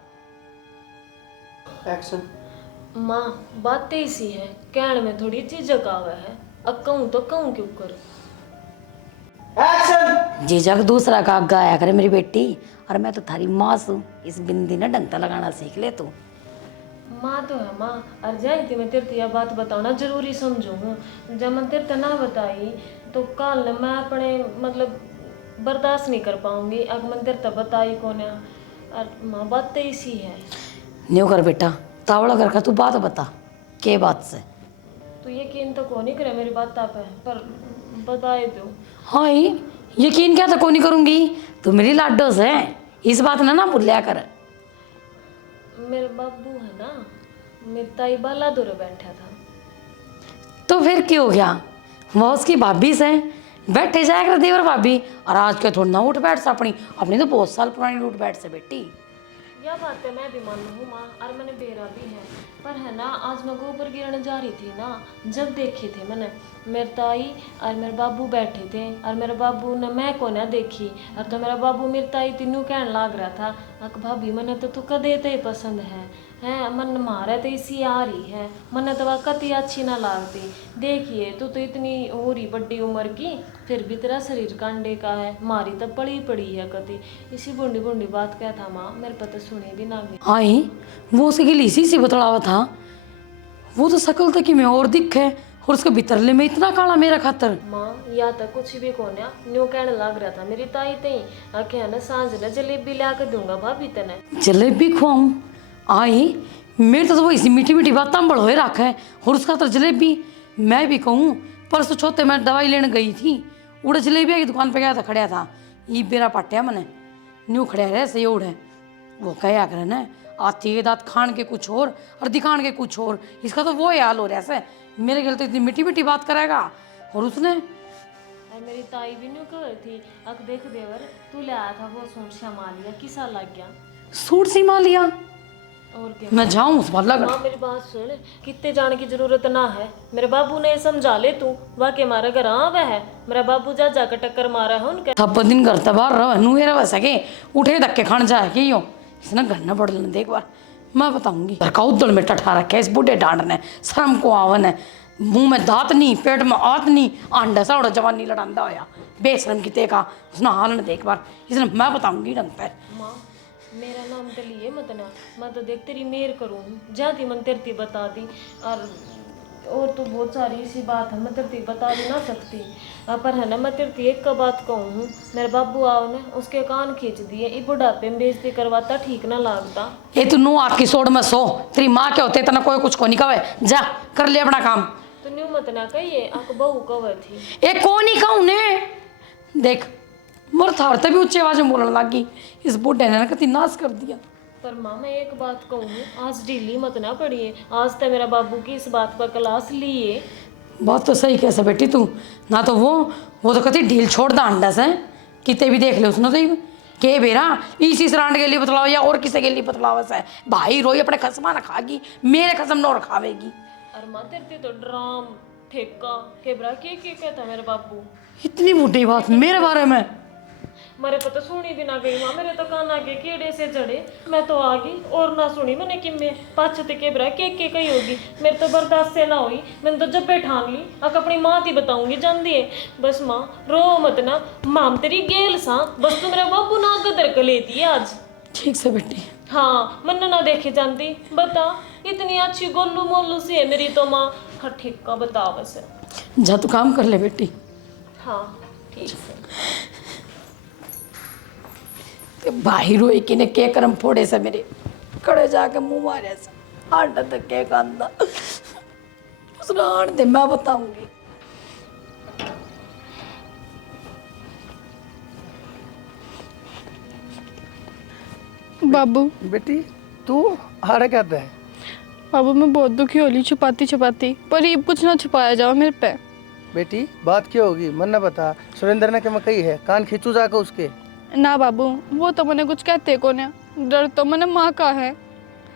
माँ बात तो इसी है, कहने में थोड़ी झिझक आवे है, अब कहूँ तो कहूँ क्यों कर। जीजक दूसरा का आगा आया करे मेरी बेटी, और मैं तो थारी माँ हूँ, इस बिंदी ने डंगता लगाना सीख ले तू। माँ तो है माँ, और जाई थी मैं तेरे यह बात बताना जरूरी समझूँ। जब मैं तेरे ना बताई तो कल मैं अपने मतलब बर्दाश्त नहीं कर पाऊंगी। अगर मैं तेरे बताई कौन है, और माँ बात तो इसी है। न्यू कर बेटा, तावड़ा करके तू बात बता, के बात से। तू यकीन तो कौन नहीं करे मेरी बात पे, पर बताए दो। हाँ ही यकीन क्या तो कोई नहीं करूँगी, तू मेरी लाडोस है, इस बात ने ना भूलिया कर। मेरे बाबू है ना, मेरी ताई बाला दूर बैठा था। तो फिर क्यों हो गया, वो उसकी भाभी से बैठे जाया कर देवर भाभी, और आज के थोड़ा ना उठ बैठ से अपनी अपनी तो बहुत साल पुरानी उठ बैठ से बेटी। यह बात है मैं भी मान हूँ माँ, और मैंने बेरा भी है, पर है ना आज मैं गोबर गिरने जा रही थी ना, जब देखे थे मैंने मेरे ताई और मेरे बाबू बैठे थे, और मेरे बाबू ने मैं को ना देखी, और तो मेरा बाबू मेरी ताई तीनों कहने लग रहा था, अक भाभी मैंने तो तू कदे ते पसंद है मन मारे तो इसी आ रही है, मने तो वह कति अच्छी ना लागती। देखिए तू तो इतनी हो रही बड़ी उम्र की, फिर भी तेरा शरीर कांडे का है, मारी तो पड़ी है कति। इसी बुंडी बुंडी बात क्या था माँ, मेरे पता सुनी भी ना गई। आई वो उसकी गिली सी बतलावा था, वो तो शकल तक कि मैं और दिखे, और उसके भीतरले में इतना काला मेरा खातर। माँ या तो कुछ भी कोन्या न्यू कहने लग रहा था मेरी ताई तई आके है ना सांझ ना जलेबी ला के दूंगा भाभी तने। जलेबी खुआऊं आई मेरे तो वो इसी मीठी मीठी बात तंबड़ हो रखा है और उसका तो जलेबी। मैं भी कहूँ परसों छोते मैं दवाई लेने गई थी उड़े जलेबी की दुकान पे गया था खड़ा था ये बेरा पाटिया मैंने न्यू खड़े रहे से उड़े वो कहा करे ना आती के दांत खान के कुछ और दिखान के कुछ और। इसका तो वो हाल हो रहा है मेरे ख्याल तो इतनी मीठी मीठी बात कराएगा और उसने मेरी ताई भी न्यू कह थी अक देख देवर तू ले आया था वो सूट शमा लिया किसा लग गया सूट सीमा लिया और क्या। मैं जाऊं उस बात लग माँ मेरी बात सुन कितने जाने की जरूरत ना है मेरे बाबू ने समझा ले तू वाके मारा घर आवे है मेरा बाबू जा जाकर टक्कर मारा है उनके थप दिन घर तबार रह नू हेरा वैसा के उठे धक्के खान जाए कि यो इसने घर न पड़ लेने एक बार मैं बताऊंगी घर का उद्दड़ में टठा रखे इस बूढ़े डांड ने शर्म को आवन है मुंह में दांत नहीं पेट में आत नहीं आंडा सा जवानी लड़ांदा होया बेशरम की ते का उसने हाल ने देख बार इसने मैं बताऊंगी ढंग पर। माँ मेरा नाम तो लिए मत ना मैं तो देख तेरी मेर करूँ जाती मन तेरती बता दी और तो बहुत सारी सी बात है मैं तेरती बता भी ना सकती पर है ना मैं तेरती एक का बात कहूँ मेरे बाबू आओ ने उसके कान खींच दिए ये बुढ़ापे में बेइज्जती करवाता ठीक ना लगता। ये तू नू आपकी सोड़ में सो तेरी माँ के होते तना कोई कुछ को नहीं कहे जा कर ले अपना काम। तो न्यू मत ना कहिए आक बहू कवे थी ए कौन ही कहूँ ने देख मोर थार तभी ऊंची आवाज में बोलने लगी इस बूढ़े ने कति नाश कर दिया। पर माँ मैं एक बात कहूँ आज ढीली मत ना पड़िए आज तो मेरा बाबू की इस बात पर क्लास लिए। बात तो सही कैसे बेटी तू ना तो वो तो कति ढील छोड़ दा अंडा से किते भी देख ले उसने तो के बेरा इसी सरांड के लिए बतलाओ या और किसी के लिए बतलावा से भाई रोई अपने खसमा रखागी मेरे खसम न रखावेगी। अरे माँ तेरे तो ड्राम ठेका केबरा के कहता मेरे बाबू इतनी मोटी बात मेरे बारे में मेरे पता सुनी भी ना गई माँ मेरे तो कान आगे कीड़े से जड़े मैं तो आ गई और ना सुनी मैंने कि मैं पाछते केबरा के कही होगी मेरे तो बर्दाश्त से ना हुई मैंने तो जब ठान ली अक अपनी माँ थी बताऊंगी जान दिए बस माँ रो मत ना माम तेरी गेल सा बस तू मेरा बाबू ना गदर कर लेती है आज। ठीक से बेटी हाँ मन ना देखे जानती बता इतनी अच्छी गोलू मोलू सी है मेरी तो माँ हर ठीक का बता बस जा तू काम कर ले बेटी। हाँ ठीक है भाई रोई कि ने के करम फोड़े से मेरे कड़े जाके मुंह मारे से आंटा तक के कांदा उसने आन दे मैं बताऊंगी। बाबू बेटी तू हारे कहते है बाबू मैं बहुत दुखी हो ली छुपाती छुपाती पर ये कुछ ना छुपाया जाओ मेरे पे। बेटी बात क्या होगी मन न बता सुरेंद्र ने क्या कही है कान खींचू जाकर उसके। ना बाबू वो तो मैंने कुछ कहते को ने डर तो मैंने माँ का है।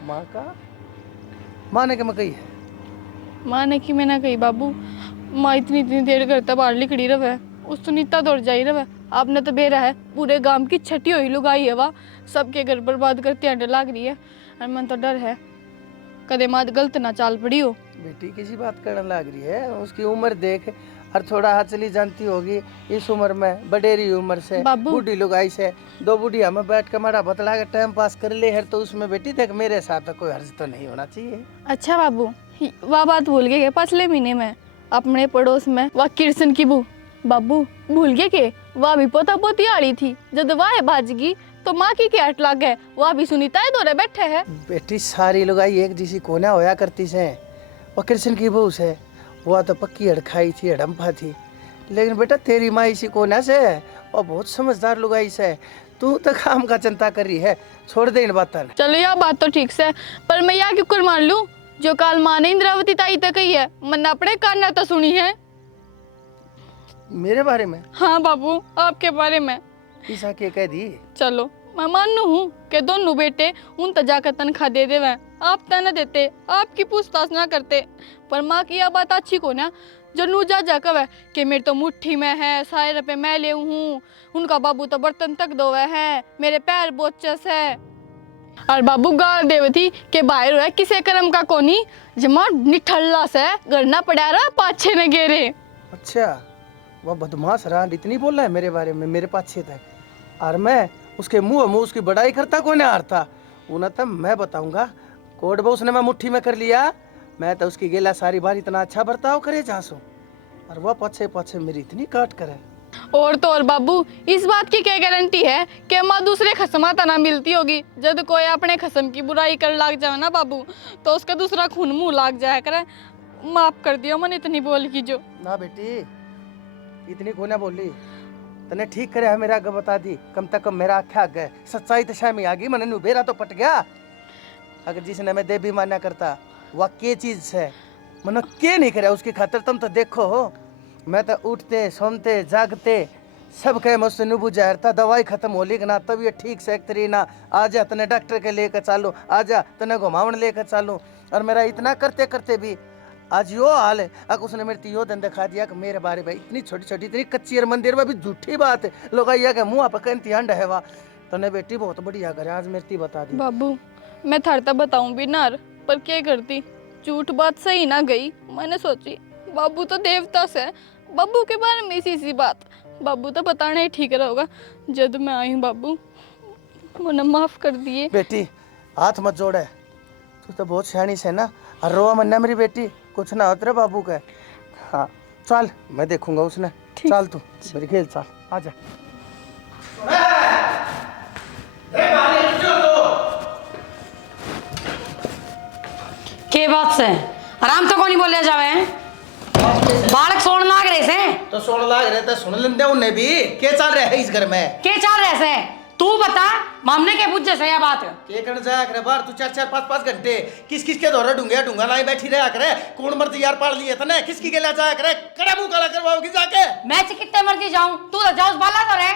माँ का माँ ने क्या कही है। माँ ने कि मैं ना कही बाबू माँ इतनी इतनी देर करता बाहर लिखड़ी रहे उस तो नीता दौड़ जाई रहे आपने तो बेरा है पूरे गांव की छठी हुई लुगाई है वाह सबके घर बर्बाद करती आंडे लाग रही है और मन तो डर है कदे माँ गलत ना चाल पड़ी हो। बेटी किसी बात करने लग रही है उसकी उम्र देख और थोड़ा हाथ चली जानती होगी इस उम्र में बडेरी उम्र से बाबू। बूढ़ी लुगाई से दो बूढ़िया में बैठ के मारा बतला के टाइम पास कर ले है तो उसमें बेटी देख मेरे साथ कोई हर्ज तो नहीं होना चाहिए। अच्छा बाबू वह बात भूल गए पिछले महीने में अपने पड़ोस में वह कृष्ण की बू बाबू भूल गए के वह भी पोता पोती आड़ी थी जब वह भाजगी तो माँ की क्या लग है वह भी सुनीता है दौरे बैठे है। बेटी सारी लुगाई एक जैसी कोना होया करती से वो कृष्ण की बहू से वह तो पक्की हड़खाई थी हड़म्फा थी लेकिन बेटा तेरी माँ इसी कोना से और बहुत समझदार लुगाई से तू तो काम का चिंता कर रही है छोड़ दे इन बातों। चलो यह बात तो ठीक से पर मैं यह क्यों मान लूं जो काल माँ ने इंद्रावती ताई तक कही है मैंने अपने कान ना तो सुनी है। मेरे बारे में। हाँ बाबू आपके बारे में। ईसा के कह दी। चलो मैं मानू हूँ कि दोनों बेटे उन तजाकर तनख्वाह दे दे आप तना देते आपकी पूछताछ ना करते पर माँ की यह बात अच्छी को ना जो नू जा कवे कि मेरे तो मुट्ठी में है सारे पे मैं ले हूँ उनका बाबू तो बर्तन तक धोवे है मेरे पैर बोचस है और बाबू गाल देवे थी कि बाहर हुआ किसे कर्म का कोनी जमा निठल्ला से गरना पड़ा रहा पाछे ने गेरे। अच्छा वह बदमाश रांड इतनी बोल रहा है मेरे बारे में मेरे पाछे तक और मैं उसके मुंह उसकी बड़ाई करता कौन हारता उन्हें तब मैं बताऊंगा कोड बॉस ने मैं मुट्ठी में कर लिया मैं तो उसकी गेला सारी बार इतना अच्छा बर्ताव करे जासू, और वह पछे पछे मेरी इतनी काट करे। और तो और बाबू, इस बात की क्या गारंटी है कि माँ दूसरे खसमा तना मिलती होगी। जब कोई अपने खसम की बुराई कर लाग जाए ना बाबू, तो उसका दूसरा खून मुंह लाग जाया करे। माफ कर दियो मन इतनी बोल की जो। ना बेटी, इतनी कोना बोली तने ठीक करे है, मेरा आगे बता दी, कम तक कम मेरा आख्या गए सच्चाई दशा में आ गई, मन उबेरा तो पट गया। अगर जिसने मैं देवी मान्या करता वह के चीज है, मन के नहीं करे उसकी खातिर। तुम तो देखो हो, मैं तो उठते सोमते जागते सब कहे मुझसे नहीं बुझाता, दवाई खत्म होली कि ना तबीयत ठीक से एक तरी ना, आजा तने डॉक्टर के लेकर चालू, आजा तने घुमावन लेकर चालू। और मेरा इतना करते करते भी आज यो हाल है। अगर उसने मेरे यो धंधा खा दिया कि मेरे बारे में इतनी छोटी छोटी इतनी कच्ची मंदिर में भी झूठी बात है, लोग आइया के मुँह पकड़ इंतहान है वाह। तने बेटी बहुत बढ़िया करे, आज मेरी बता दी। बाबू मैं थरता बताऊं भी ना, पर क्या करती, झूठ बात सही ना गई। मैंने सोची बाबू तो देवता से, बाबू के बारे में इसी बात बाबू तो बताना ही ठीक रहेगा। जब मैं आई हूँ बाबू, मुझे माफ कर दिए। बेटी हाथ मत जोड़े, तू तो बहुत सियानी से ना, और रोवा मन्ना मेरी बेटी, कुछ ना होते बाबू के। हाँ चल, मैं देखूंगा उसने। चल तू मेरी खेल, चल आजा। के बात से आराम तो कोनी बोलिया जावे हैं, बालक सोन लाग रहे से तो सुन लाग रहे, तो सुन लेंदे उन्हें भी क्या चल रहा है इस घर में। के चल रहे से तू बता, मामने के पूछे से यह बात के करने जाया करे बाहर, तू 4-4 5-5 घंटे किस किस के दौरे ढूंगा लाई बैठी रहा करे। कौन मर्जी यार पाल लिए तने, किसकी के लिए जाया करे, कड़ा मुंह काला करवाओगी जाके। मैं से कितने मर्जी जाऊं, तू तो जाओ बाला तो रे,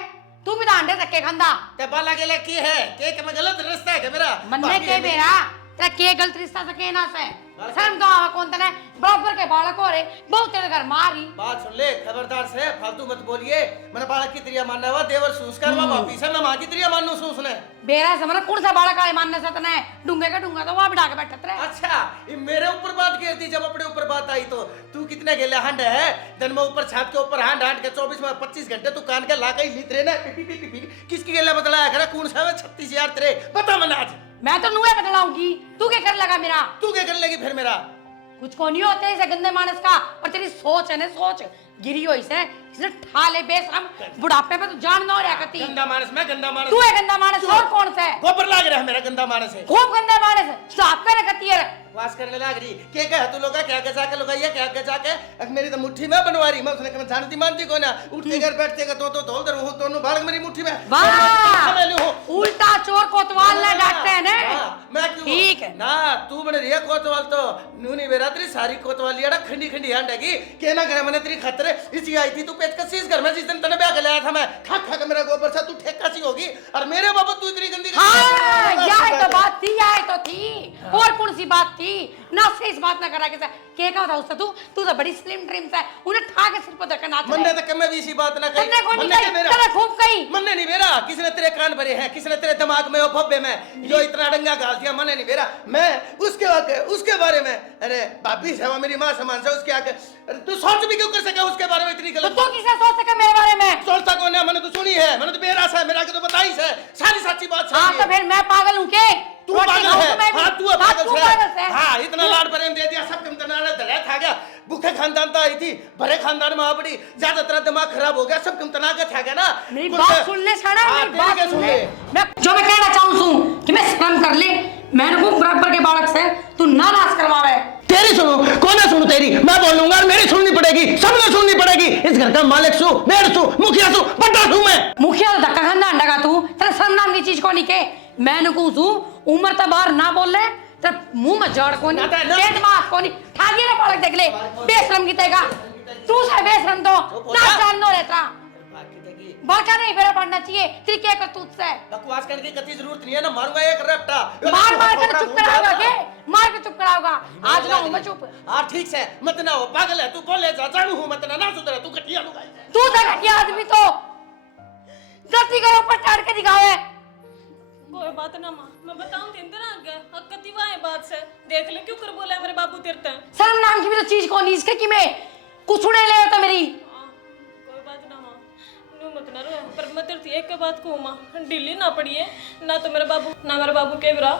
तू भी तो अंडे तक खांदा। ते बाला के लिए की है के में गलत रिश्ता है क्या मेरा? मन्ने के बेरा तेरा के गलत रिश्ता से के ना से शर्म तो आवा कौन तने, बराबर के बालक हो रे, बहुत तेरे घर मारी। बात सुन ले, खबरदार से फालतू मत बोलिए। मैंने बालक की त्रिया मानना हुआ, देवर सूस करवा वापी से मैं मां की त्रिया मानू सूस ने। बेरा समझ कौन सा बालक आए मानने से तने, डूंगे का डूंगा तो वहां बिठा के बैठत रे। अच्छा ये मेरे ऊपर बात कर दी, जब अपने ऊपर बात आई तो तू कितने गेले हंड है, दिन में ऊपर छत के ऊपर हंड हंड के 24 में 25 घंटे तू कान के लाके ही लीत रहे ना, किसकी गेले बदलाया करे, कौन सा है 36,000 तेरे, बता मन आज। मैं तो नुए बदलाऊंगी, तू क्या कर लगा मेरा? तू क्या कर लेगी फिर मेरा? कुछ को नहीं होते इसे गंदे मानस का, और तेरी सोच है ना, सोच गिरी हो इसे, इसने ठाले बेशरम, बुढ़ापे पे तो जान ना हो रहा करती। गंदा मानस, मैं गंदा मानस, तू है गंदा मानस, और कौन सा है? गोबर लाग रहा है मेरा गंदा मानस है, खूब गंदा मानस, साफ करे करती है। वास करने लग रही के कह तू लोग क्या गजा के लोग ये क्या गजा के मेरी तो मुट्ठी में बनवारी, मैं उसने कहा जानती मानती को ना, उठते घर बैठते का तो धोल दर हूं, दोनों बालक मेरी मुट्ठी में। वाह, उल्टा चोर कोतवाल ने डांटते हैं ना। मैं क्यों ठीक है ना, तू बने रिया कोतवाल तो नूनी बेरा तेरी सारी कोतवाली अड़ा खंडी खंडी हंडेगी के ना करे, मैंने तेरी खतरे इसी आई थी, तू पेचकस इस घर में जिस दिन तने ब्याह के लाया था मैं, खा खा के मेरा गोबर सा तू ठेका सी होगी, और मेरे बाबा तू इतनी गंदी। हाँ, यह तो बात थी, यह तो थी, और कौन सी बात थी ना, से इस बात ना करा के कहा था उससे, तू तो बड़ी स्लिम ट्रिम है, उन्हें ठा के सिर पर धक्का नाच रहे। मन्ने तक मैं भी इसी बात ना कही, तन्ने को नहीं कही, तेरे खूब कही। मन्ने नहीं मेरा, किसने तेरे कान भरे हैं, किसने तेरे दिमाग में और भब्बे में जो इतना डंगा गाल दिया, मन्ने नहीं मेरा। मैं उसके बारे में, अरे भाभी से मेरी माँ समान से, उसके आगे तू सोच भी क्यों कर सके उसके बारे में इतनी गलत? तो किसे सोच सके मेरे बारे में? सोचता कौन है, मैंने तो सुनी है, मैंने तो बेरास है, मेरा के तो बताई है, सारी सच्ची बात हाँ तो फिर मैं पागल हूँ के? तू पागल है, हाँ तू पागल है। हाँ इतना लाड प्रेम दे दिया, सब कम तनाने दला खा गया, भूखे खानदान तो आई थी, भरे खानदान में आ पड़ी, ज्यादा तेरा दिमाग खराब हो गया, सब कम तना के खा गया ना। मेरी बात सुन ले साड़ा, मेरी बात सुन ले। मैं जो मैं कहना चाहूँ सुन, कि मैं शर्म कर ले, मैंने को बराबर के बालक से तू ना नाश करवावे। तेरी सुनो, कौन ना सुनो तेरी, मैं बोलूंगा और मेरी सुननी पड़ेगी, सबने सुननी पड़ेगी, इस घर का मालिक सु, मेयर सु, मुखिया सु, बड़ा सु मैं। मुखिया तो धक्का खाना अंडा का तू, तेरा शर्म नाम की चीज को नहीं के, मैंने को सु उम्र तो बाहर ना बोल ले, तेरा मुंह में जड़ को नहीं, तेज मास को नहीं, ठागी ना बालक देख ले, बेशरम की तेगा, तू से बेशरम तो, ना जाननो रहता। बाका नहीं बेरा पड़ना चाहिए, तेरी क्या करतूत से? बकवास करने की कती जरूरत नहीं है ना, मारूंगा एक रट्टा। मार कर चुप कराओगा के? मार के चुप कराओगा, आज ना हूँ मैं चुप। हाँ ठीक से, मत ना हो, पागल है तू, बोले जा, जानू हूँ मत ना सुधरा, तू घटिया लुगाई है। तू तो घटिया आदमी तो, गलती करो पर टाड़ के दिखावे। कोई बात ना माँ, मैं बताऊं दिन दिन आगे, हक्कती वाहे बात से, देख ले क्यों कर बोला है मेरे बाबू तेरे ते। शर्म नाम की भी तो चीज को नहीं, इसके कि मैं कुछ उड़े ले तो मेरी। कोई बात ना माँ, नू मत ना रो, पर मैं तेरे एक बात कहूँ माँ, ढीली ना पड़ी है, ना तो मेरे बाबू के बिरा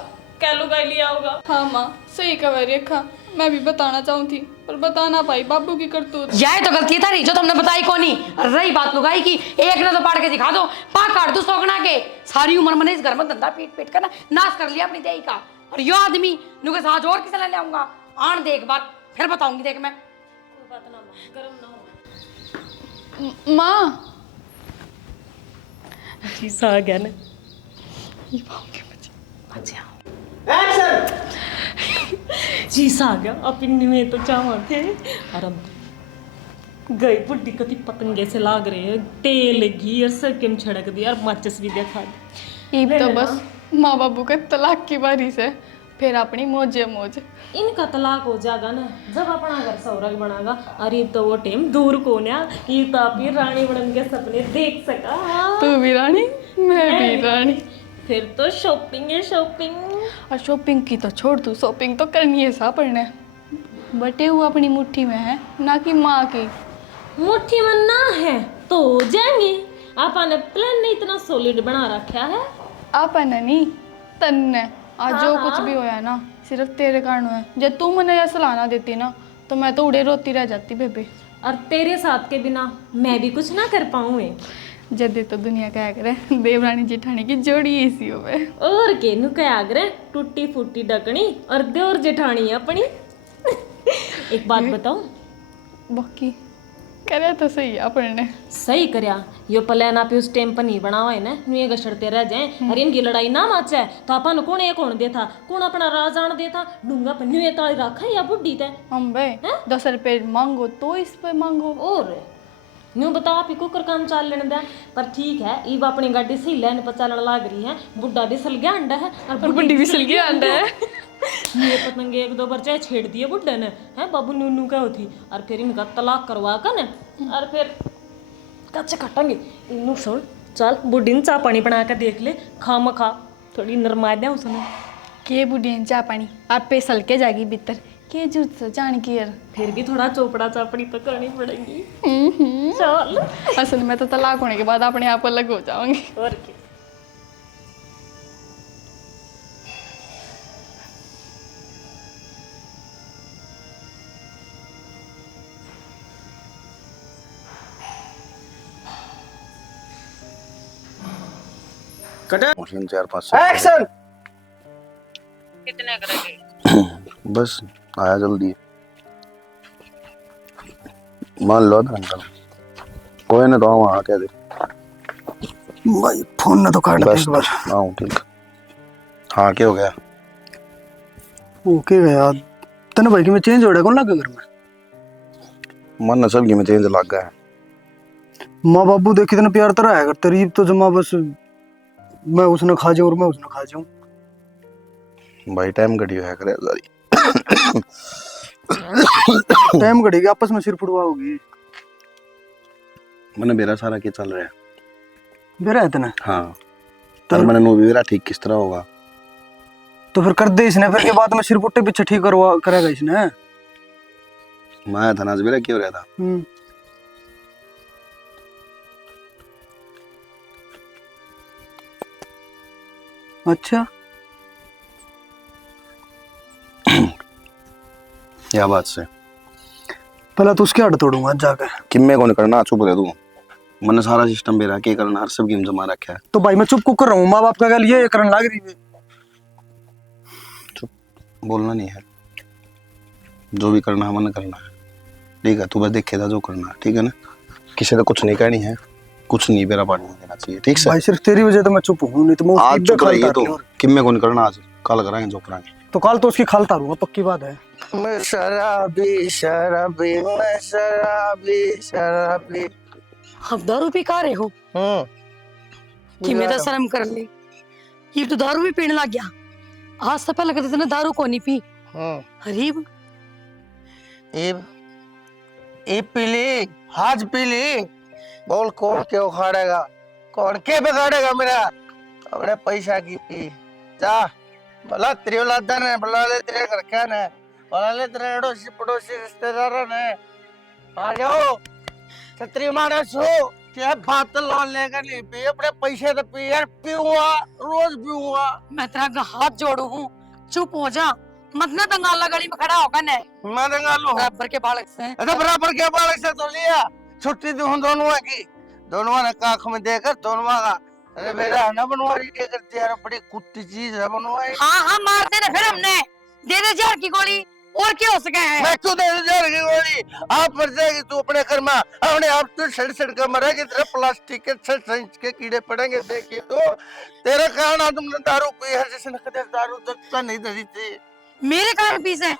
क्या लुगाई लिया होगा। हाँ माँ सही कह रेखा, मैं भी बताना चाहूँ थी पर बता ना पाई बाबू की करतूत। यह तो गलती था जो तुमने बताई कोनी। रही बात लुगाई की, एक ने तो पाड़ के दिखा दो, पा काट दो सोगना के। सारी उम्र मैंने इस घर में धंधा पीट पीट कर ना नाश कर लिया अपनी देही का। और यो आदमी नु के साथ और किसे ले आऊंगा, आन दे एक बार फिर बताऊंगी। देख मैं कोई बात ना माँ, गरम ना हो। माँ चीज आ गया ना। चीज आ गया अपनी में तो चावा थे। और अब गई बुढ़ी कति पतंगे से लाग रहे हैं, तेल घी और सब केम छिड़क दिया और माचिस भी देखा दी। ईब तो बस माँ बाबू के तलाक की बारी से फिर अपनी मौजे मौज। इनका तलाक हो जाएगा ना जब अपना घर सौरग बनागा। अरे तो वो टाइम दूर को ना ये तो आप ही रानी बनने के सपने देख सका। तू भी रानी मैं भी रानी। फिर तो शॉपिंग है शॉपिंग। और शॉपिंग की तो छोड़, तू शॉपिंग तो करनी है सा पड़ने। बटे हुआ अपनी मुट्ठी में है ना कि माँ की मुट्ठी में ना है तो हो जाएंगे। आपने प्लान नहीं इतना सॉलिड बना रखा है। आपन नहीं तन्ने आज जो कुछ भी होया ना सिर्फ तेरे कारण हुआ है। जब तू मैंने यह सलाह ना देती ना तो मैं तो उड़े रोती रह जाती बेबे। और तेरे साथ के बिना मैं भी कुछ ना कर पाऊँ। जदे तो दुनिया क्या करे देवरानी जेठानी की जोड़ी ऐसी हो गए। और के नु क्या करे टूटी फूटी डकनी और देवर जेठानी अपनी। एक बात बताऊं, बाकी करे तो सही है अपन सही करया यो प्लान आप उस टाइम पर नहीं बनावा है ना नुए गछड़ते रह जाए। और इनकी लड़ाई ना माचे तो अपन कौन एक कौन देता, कौन अपना राज आन देता। डूंगा पर नुए ताली रखा या बुड्ढी ते हम बे 10 रुपए मांगो तो इस पे मांगो। और न्यू बता आप कुकर काम चाल लेने दे। पर ठीक है ईब अपनी गाड़ी सही लेने पर चलन लाग रही है। बुड्ढा भी सल गया अंडा है और बुड्ढी भी सल गया अंडा है। ये पतंगे एक दो बार चाहे छेड़ दिए बुड्ढे ने है बाबू नूनू क्या होती। और फिर इनका तलाक करवा कर न और फिर कच्चे काटेंगे इनू। सुन चल बुड्ढी ने चाह पानी बना कर देख ले, खा मखा थोड़ी नरमा दे उसने। के बुढ़िया चाह पानी आप पे सल के जाएगी भीतर के जूत से जान की यार। फिर भी थोड़ा चोपड़ा चापड़ी तो करनी पड़ेगी। चल असल में तो तलाक होने के बाद अपने आप अलग हो जाऊंगी। और क्या। Machine 4-5 action. कितने करेंगे? बस आया जल्दी। मान लो ना अंकल कोई ना तो वहाँ कह दे भाई फोन ना तो काट बस एक बार। हाँ ठीक। हाँ क्या हो गया? ओके गया तने भाई कि मैं चेंज हो रहा कौन लगा घर में। मन सब में चेंज लग गया है। माँ बाबू देख कितना प्यार तरह है करते रीब तो जमा बस मैं उसने खा जाऊं और मैं उसने खा जाऊं। भाई टाइम घटियो है करे सारी। टाइम घटेगी आपस में सिर फुटवा होगी। मैंने मेरा सारा क्या चल रहा है बेरा इतना हाँ तो मैंने नो मेरा ठीक किस तरह होगा तो फिर कर दे इसने फिर के बाद में सिर पुट्टे पीछे ठीक करवा करेगा इसने। मैं था ना मेरा क्यों रहा था। अच्छा क्या बात से पहले तो उसके हट तोड़ूंगा जाकर। किम्मे कौन करना चुप रह तू। मैंने सारा सिस्टम बेरा के करना हर सब गेम जमा रखा है। तो भाई मैं चुप को कर रहा हूँ माँ बाप का गल ये करने लग रही है। चुप बोलना नहीं है जो भी करना है मन करना है ठीक है। तू बस देखेगा जो करना है ठीक है ना। किसी ने कुछ नहीं कहनी है कुछ नहीं बेरा पानी देना चाहिए ठीक है। भाई सिर्फ तेरी वजह तो मैं चुप हूँ नहीं तो मैं आज चुप रहिए तो उसकी किम्मे कौन करना आज कल कराएंगे जो कराएंगे। तो कल तो उसकी खाल तारूंगा पक्की बात है। मैं शराबी शराबी मैं शराबी शराबी। अब दारू पी का रहे हो कि मैं तो शर्म कर ली। ये तो दारू भी पीने लग गया। आज से पहले कहते थे दारू को नहीं पी। हरीब इब पीली आज पीली बोल कौन के उखाड़ेगा कौन के बिगाड़ेगा मेरा अपने पैसा की पी जा। भला तेरी औलाद ने भला ले तेरे घर क्या ने भला ले तेरे पड़ोसी रिश्तेदार ने आ जाओ छतरी मारे सो क्या बात लोन लेकर नहीं पी अपने पैसे तो पी यार पीऊंगा रोज पीऊंगा। मैं तेरा हाथ जोड़ू हूँ चुप हो जा, मत ना दंगाला गली में खड़ा होकर ने मैं दंगालू बराबर के बालक से। अच्छा बराबर के बालक से तो लिया छुट्टी दूं दोनों की, दोनों ने आंख में देखकर दोनों का अरे बेटा है ना बनवारी क्या करती है यार, बड़ी कुत्ती चीज है बनवारी। हाँ हाँ मारते ना फिर हमने, दे दे जहर की गोली, और क्या हो सके है। मैं क्यों दे जहर की गोली, आप मर जाएगी तू अपने घर में, अपने आप तो सड़ सड़ कर मरेगी, तेरे प्लास्टिक के 6 इंच के कीड़े पड़ेंगे देखिए तो। तेरे कारण तुमने दारू पी है, जैसे नकदर दारू दत्ता नहीं धरी थी। मेरे कारण पीस है,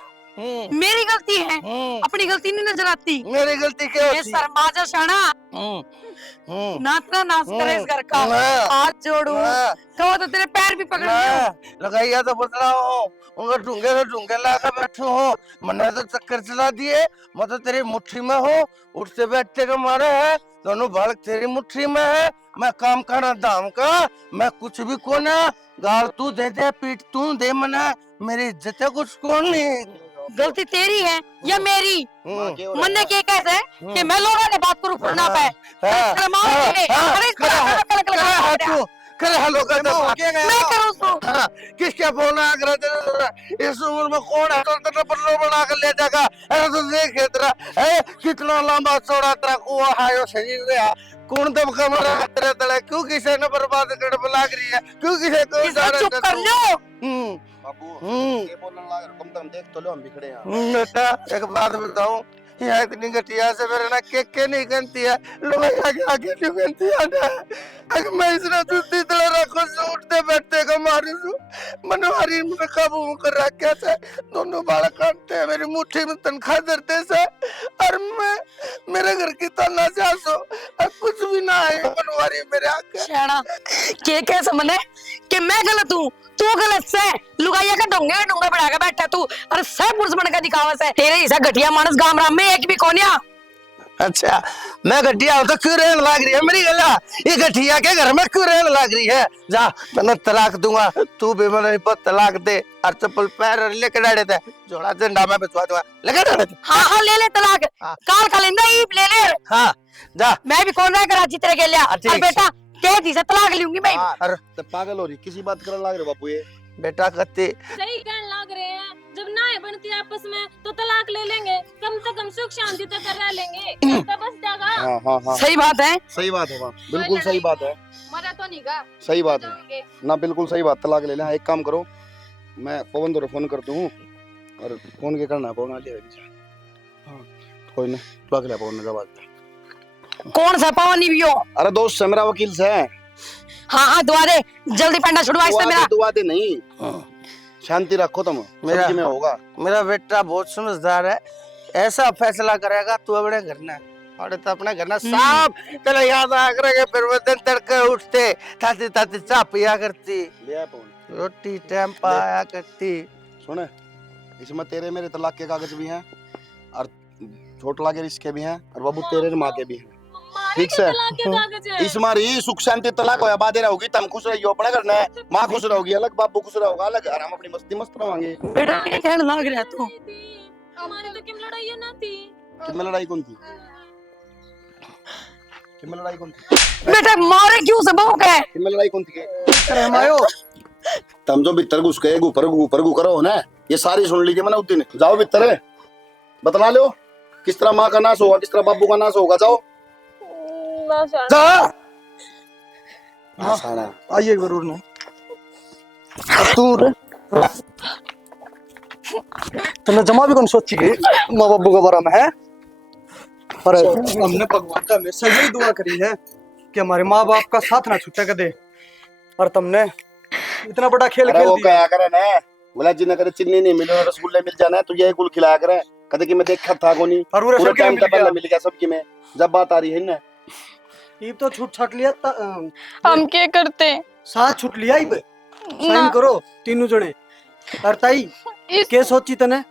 मेरी गलती है, अपनी गलती नहीं नजर आती। मेरी गलती क्या ये होती? शर्माजा शाना नाचना नाच करे इस घर का, हाथ जोड़ू कहो तो तेरे पैर भी पकड़ लियो। लगाइया तो बदला हो, उनका ढूंढे लाकर बैठो हो, मैंने तो चक्कर चला दिए, मैं तो तेरी मुट्ठी में हूँ, उठते बैठते का मारे है, दोनों बालक तेरी मुट्ठी में है, मैं काम करना दाम का, मैं कुछ भी कोना, गाल तू दे दे पीठ तू दे मना, मेरी इज्जत है कुछ कौन नहीं। गलती तेरी है या मेरी? मन ने क्या कैसे कि मैं लोगों ने बात करूं फरना पे करे हेलो कर दो मैं करूं तो किसके बोलना आगरा दे इस उम्र में कौन है तो पल्लो बना कर ले जाएगा। अरे तो देख तेरा है कितना लंबा चौड़ा तेरा कुआ है शरीर रे, कौन दब कमरा तेरे तले, क्यों किसी ने बर्बाद कर लाग रही है, क्यों किसी को चुप कर लो। बाबू ये बोलने लगा कम से कम देख तो लो हम बिखड़े हैं। बेटा एक बात बताऊं, यहाँ इतनी घटिया से मेरे ना के नहीं गनती है, लोग आगे नहीं गनती है ना, अगर मैं इसने दूसरी तरह रखो से उठते बैठते का मारू सु मनवारी में काबू कर रखा था, दोनों बालक काटते हैं मेरी मुट्ठी में तनख्वाह धरते से, और मैं मेरे घर की तना चासो कुछ भी ना है मनवारी मेरे आके शाना के कैसे मने कि मैं गलत हूँ, तू गलत से लुगाइया का डोंगा बढ़ा के बैठा तू, अरे सब पुरुष बन का दिखावा से, तेरे ऐसा घटिया मानस गांव राम में एक भी कोनिया। अच्छा मैं घटिया हूं तो क्यों रहने लग रही है मेरी गला, ये घटिया के घर में क्यों रहने लग रही है, जा मैं तलाक दूंगा, तू भी मेरे पर तलाक दे, और चप्पल पैर लेके डाले थे जोड़ा झंडा में बिछवा दूंगा, लेके डाले थे। हाँ हाँ ले ले तलाक, काल कलेंदा ईब ले ले। हाँ जा, मैं भी कौन रहा कराची तेरे के लिया, और बेटा कह दी से तलाक लूंगी मैं। अरे तो पागल हो रही किसी बात करने लग रहे बापू ये बेटा कत्ते सही कहने लग रहे हैं, जब ना बनती आपस में तो तलाक ले लेंगे, कम से कम सुख शांति तक रह लेंगे, तो बस जाएगा। हाँ हाँ हाँ सही बात है, सही बात है, बिल्कुल सही बात है, मरा तो नहीं गा सही बात है ना, बिल्कुल सही बात, तलाक ले लें। एक काम करो, मैं पवन दो फोन करता हूँ, और फोन के करना है पवन आ जाएगा, कोई नहीं तलाक ले पवन ने जवाब। कौन सा पवन भी हो? अरे दोस्त है मेरा, वकील से है। हाँ हाँ दुआ दे, जल्दी पंडा छुड़वा इससे मेरा। दुआ दे नहीं, शांति रखो तुम, मेरा में होगा। मेरा बेटा बहुत समझदार है, ऐसा फैसला करेगा तू अपने घर ना, और तो अपने घर ना साफ चलो याद आ करेगा, फिर वो दिन तड़के उठते ताती ताती चाय पिया करती, ले पवन रोटी टाइम पाया करती। सुने, इसमें तेरे मेरे तलाक के कागज भी हैं, और छोट लागे इसके भी हैं, और बाबू तेरे माँ के भी हैं, ठीक से। इस मारी सुख शांति तलाक होया बादे रहोगी, तुम खुश रहियो अपना करना है, माँ खुश रहोगी अलग, बाबू खुश रहोगा अलग, और हम अपनी मस्ती मस्त रहोगे। बेटा क्या कहने लग रहा तू? हमारी तो किम लड़ाई ना थी, किसमें लड़ाई कौन थी, किसमें लड़ाई कौन थी, बेटा मारे क्यों सब हो गए? किसमें लड़ाई कौन थी के मायो, तुम जो भीतर घुस गए ऊपर गु करो ना, ये सारी सुन लीजिए मैंने उस दिन। जाओ भीतर बतला लो किस तरह माँ का नाश होगा, किस तरह बाबू का नाश होगा, जाओ जा आइए जरूर ना, तू तुमने जमा भी कौन सोची है माँ बाबू के बारे में है, पर हमने भगवान का हमेशा यही दुआ करी है कि हमारे माँ बाप का साथ ना छूटे कदे, और तुमने इतना बड़ा खेल खेल वो दिया। क्या करे ना, बोला जिन्हें कदे चीनी नहीं मिले रसगुल्ले मिल जाना तो यही गुल खिलाया करे, कदे कि मैं देखा था को नहीं, और पूरा टाइम मिल गया। मिल गया सबकी में, जब बात आ रही है ना ये तो छूट छाट लिया, हम क्या करते? साथ छूट लिया ही साइन करो तीनों जने। और ताई के सोची तने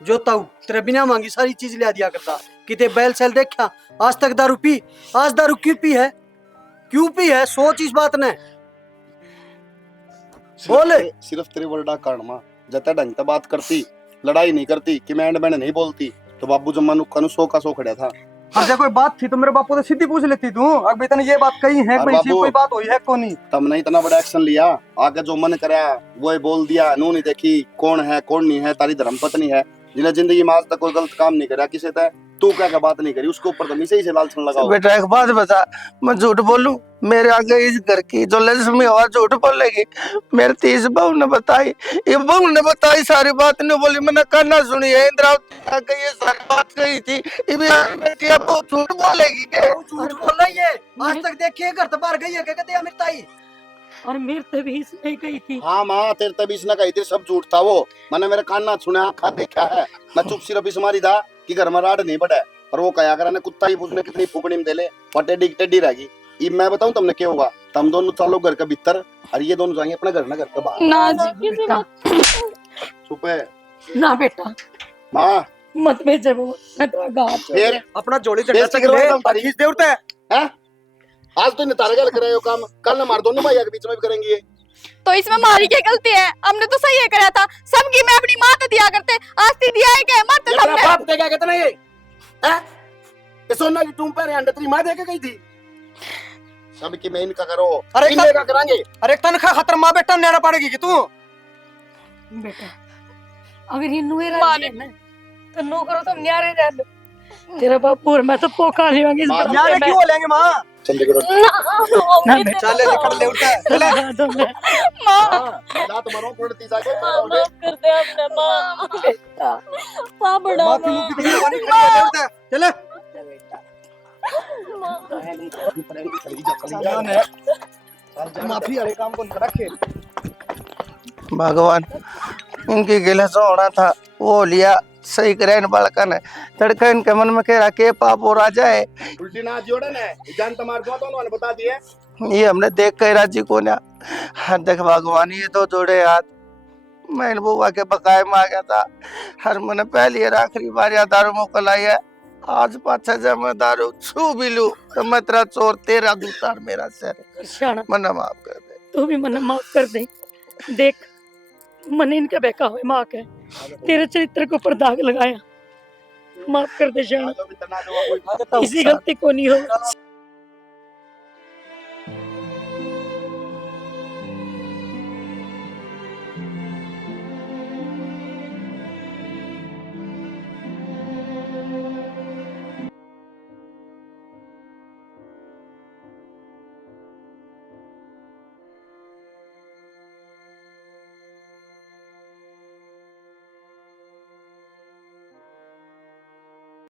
जो ताऊ तेरे बिना मांगी सारी चीज ले दिया करता, किते बैल सेल देखा आज तक दारू पी, आज दारू क्यों पी है सोच इस बात ने बोले। सिर्फ तेरे वर्डा कारण माँ जता ढंग से बात करती, लड़ाई नहीं करती, कि मैं एंड मैंने नहीं बोलती, तो बाबू जम्मा नुक्का नु 100 का 100 खड़ा था। अब कोई बात थी तो मेरे बापू से सीधी पूछ लेती तू। अब इतनी ये बात कही है, अरे कोई चीज बापू। कोई बात हुई है कोनी। तुमने इतना बड़ा एक्शन लिया, आगे जो मन करा वो बोल दिया, नू नहीं देखी कौन है कौन नहीं है, तारी धर्मपत्नी है जिन्हें जिंदगी में आज तक कोई गलत काम नहीं करा किसी तय, तू क्या बात नहीं करी उसके ऊपर तो सही से लालचन लगाओ। बेटा एक बात बता, मैं झूठ बोलूं? मेरे आगे इस घर की जो लक्ष्मी और झूठ बोलेगी? मेरे तीस बहू ने बताई, ये बहू ने बताई सारी बात नहीं बोली, मैंने करना सुनी है। इंद्रावती आके ये सारी बात कही थी, ये भी बेटी अब वो झूठ बोलेगी क्या? झूठ बोल रही है, आज तक देखिए घर तो बाहर गई है, क्या कहते हैं मिताई। और मेरे से भी इसने कही थी। हाँ माँ तेरे तभी इसने कही थी, सब झूठ था वो, मैंने मेरे कान ना सुना आँखा देखा है। मैं चुप सिर्फ इस मारी था कि घर में राड नहीं पड़ा, पर वो कहा करा ने कुत्ता ही पूछने कितनी फुकनी में देले पटेडी टेडी रहेगी। ये मैं बताऊं तुमने क्या होगा, तुम दोनों चालो घर के भीतर और ये दोनों जाएंगे अपने घर ना घर के बाहर। ना जी बेटा, चुप है ना बेटा, माँ। मत भेजे वो, मैं तो गाँव फिर अपना जोड़ी चढ़ा बेइज्जती करवाएगा हम तारी। खींच दे उठता है। आज तो नितारे गल करे हो काम, कल ना मार दोनों भैया के बीच में भी करेंगे ये। तो इसमें हमारी क्या गलती है? हमने तो सही है करा था, सबकी मैं अपनी माँ तो दिया करते, आज ती दिया है क्या? मत ये तो तेरा हमने बाप देगा कितना ये हैं? ये सोना की टूम पर अंडे तेरी माँ देके गई थी। सबकी मैं इनका करो, अरे इनका का करांगे। अरे तनखा खतर माँ बेटा नेना पड़ेगी कि तू। बेटा, अगर ये नुए राजी है ना, तो नो करो तुम न्यारे रह लो। तेरा बापू और मैं तो पोका लेंगे इस मार बात यार में। क्यों लेंगे माँ? चल करो ना बेटा, चल निकल ले उठता है। चले लात मारो पड़ती जाके माफ कर दे अपने माँ। बेटा, माँ बड़ा माँ की मुंह की पानी खड़ी ले उठता है। चले माफी वाले काम को नहीं रखे। भगवान, इनकी गिलस होना था वो लिया, सही करे इन बालका ने। तड़का इनके मन में कह रहा के पाप और आ जाए, उल्टी ना जोड़े ने जान तमार दो तो उन्होंने बता दिए। ये हमने देख कर राजी को ना। हाँ देख भगवान, ये तो जोड़े हाथ मैं इन बुआ के बकाए में आ गया था। हर मैंने पहली और आखिरी बार या दारू मोकल आई है, आज पाछा जब मैं दारू छू भी लू तो मैं तेरा चोर तेरा दूतार मेरा सर। शाना, मना माफ कर दे। तू भी मन माफ कर दे। देख, मन इनका बेका हुए माँ के तेरे चरित्र को ऊपर दाग लगाया, माफ कर दे शाना, जो भी तना जो कोई किसी गलती को नहीं हो।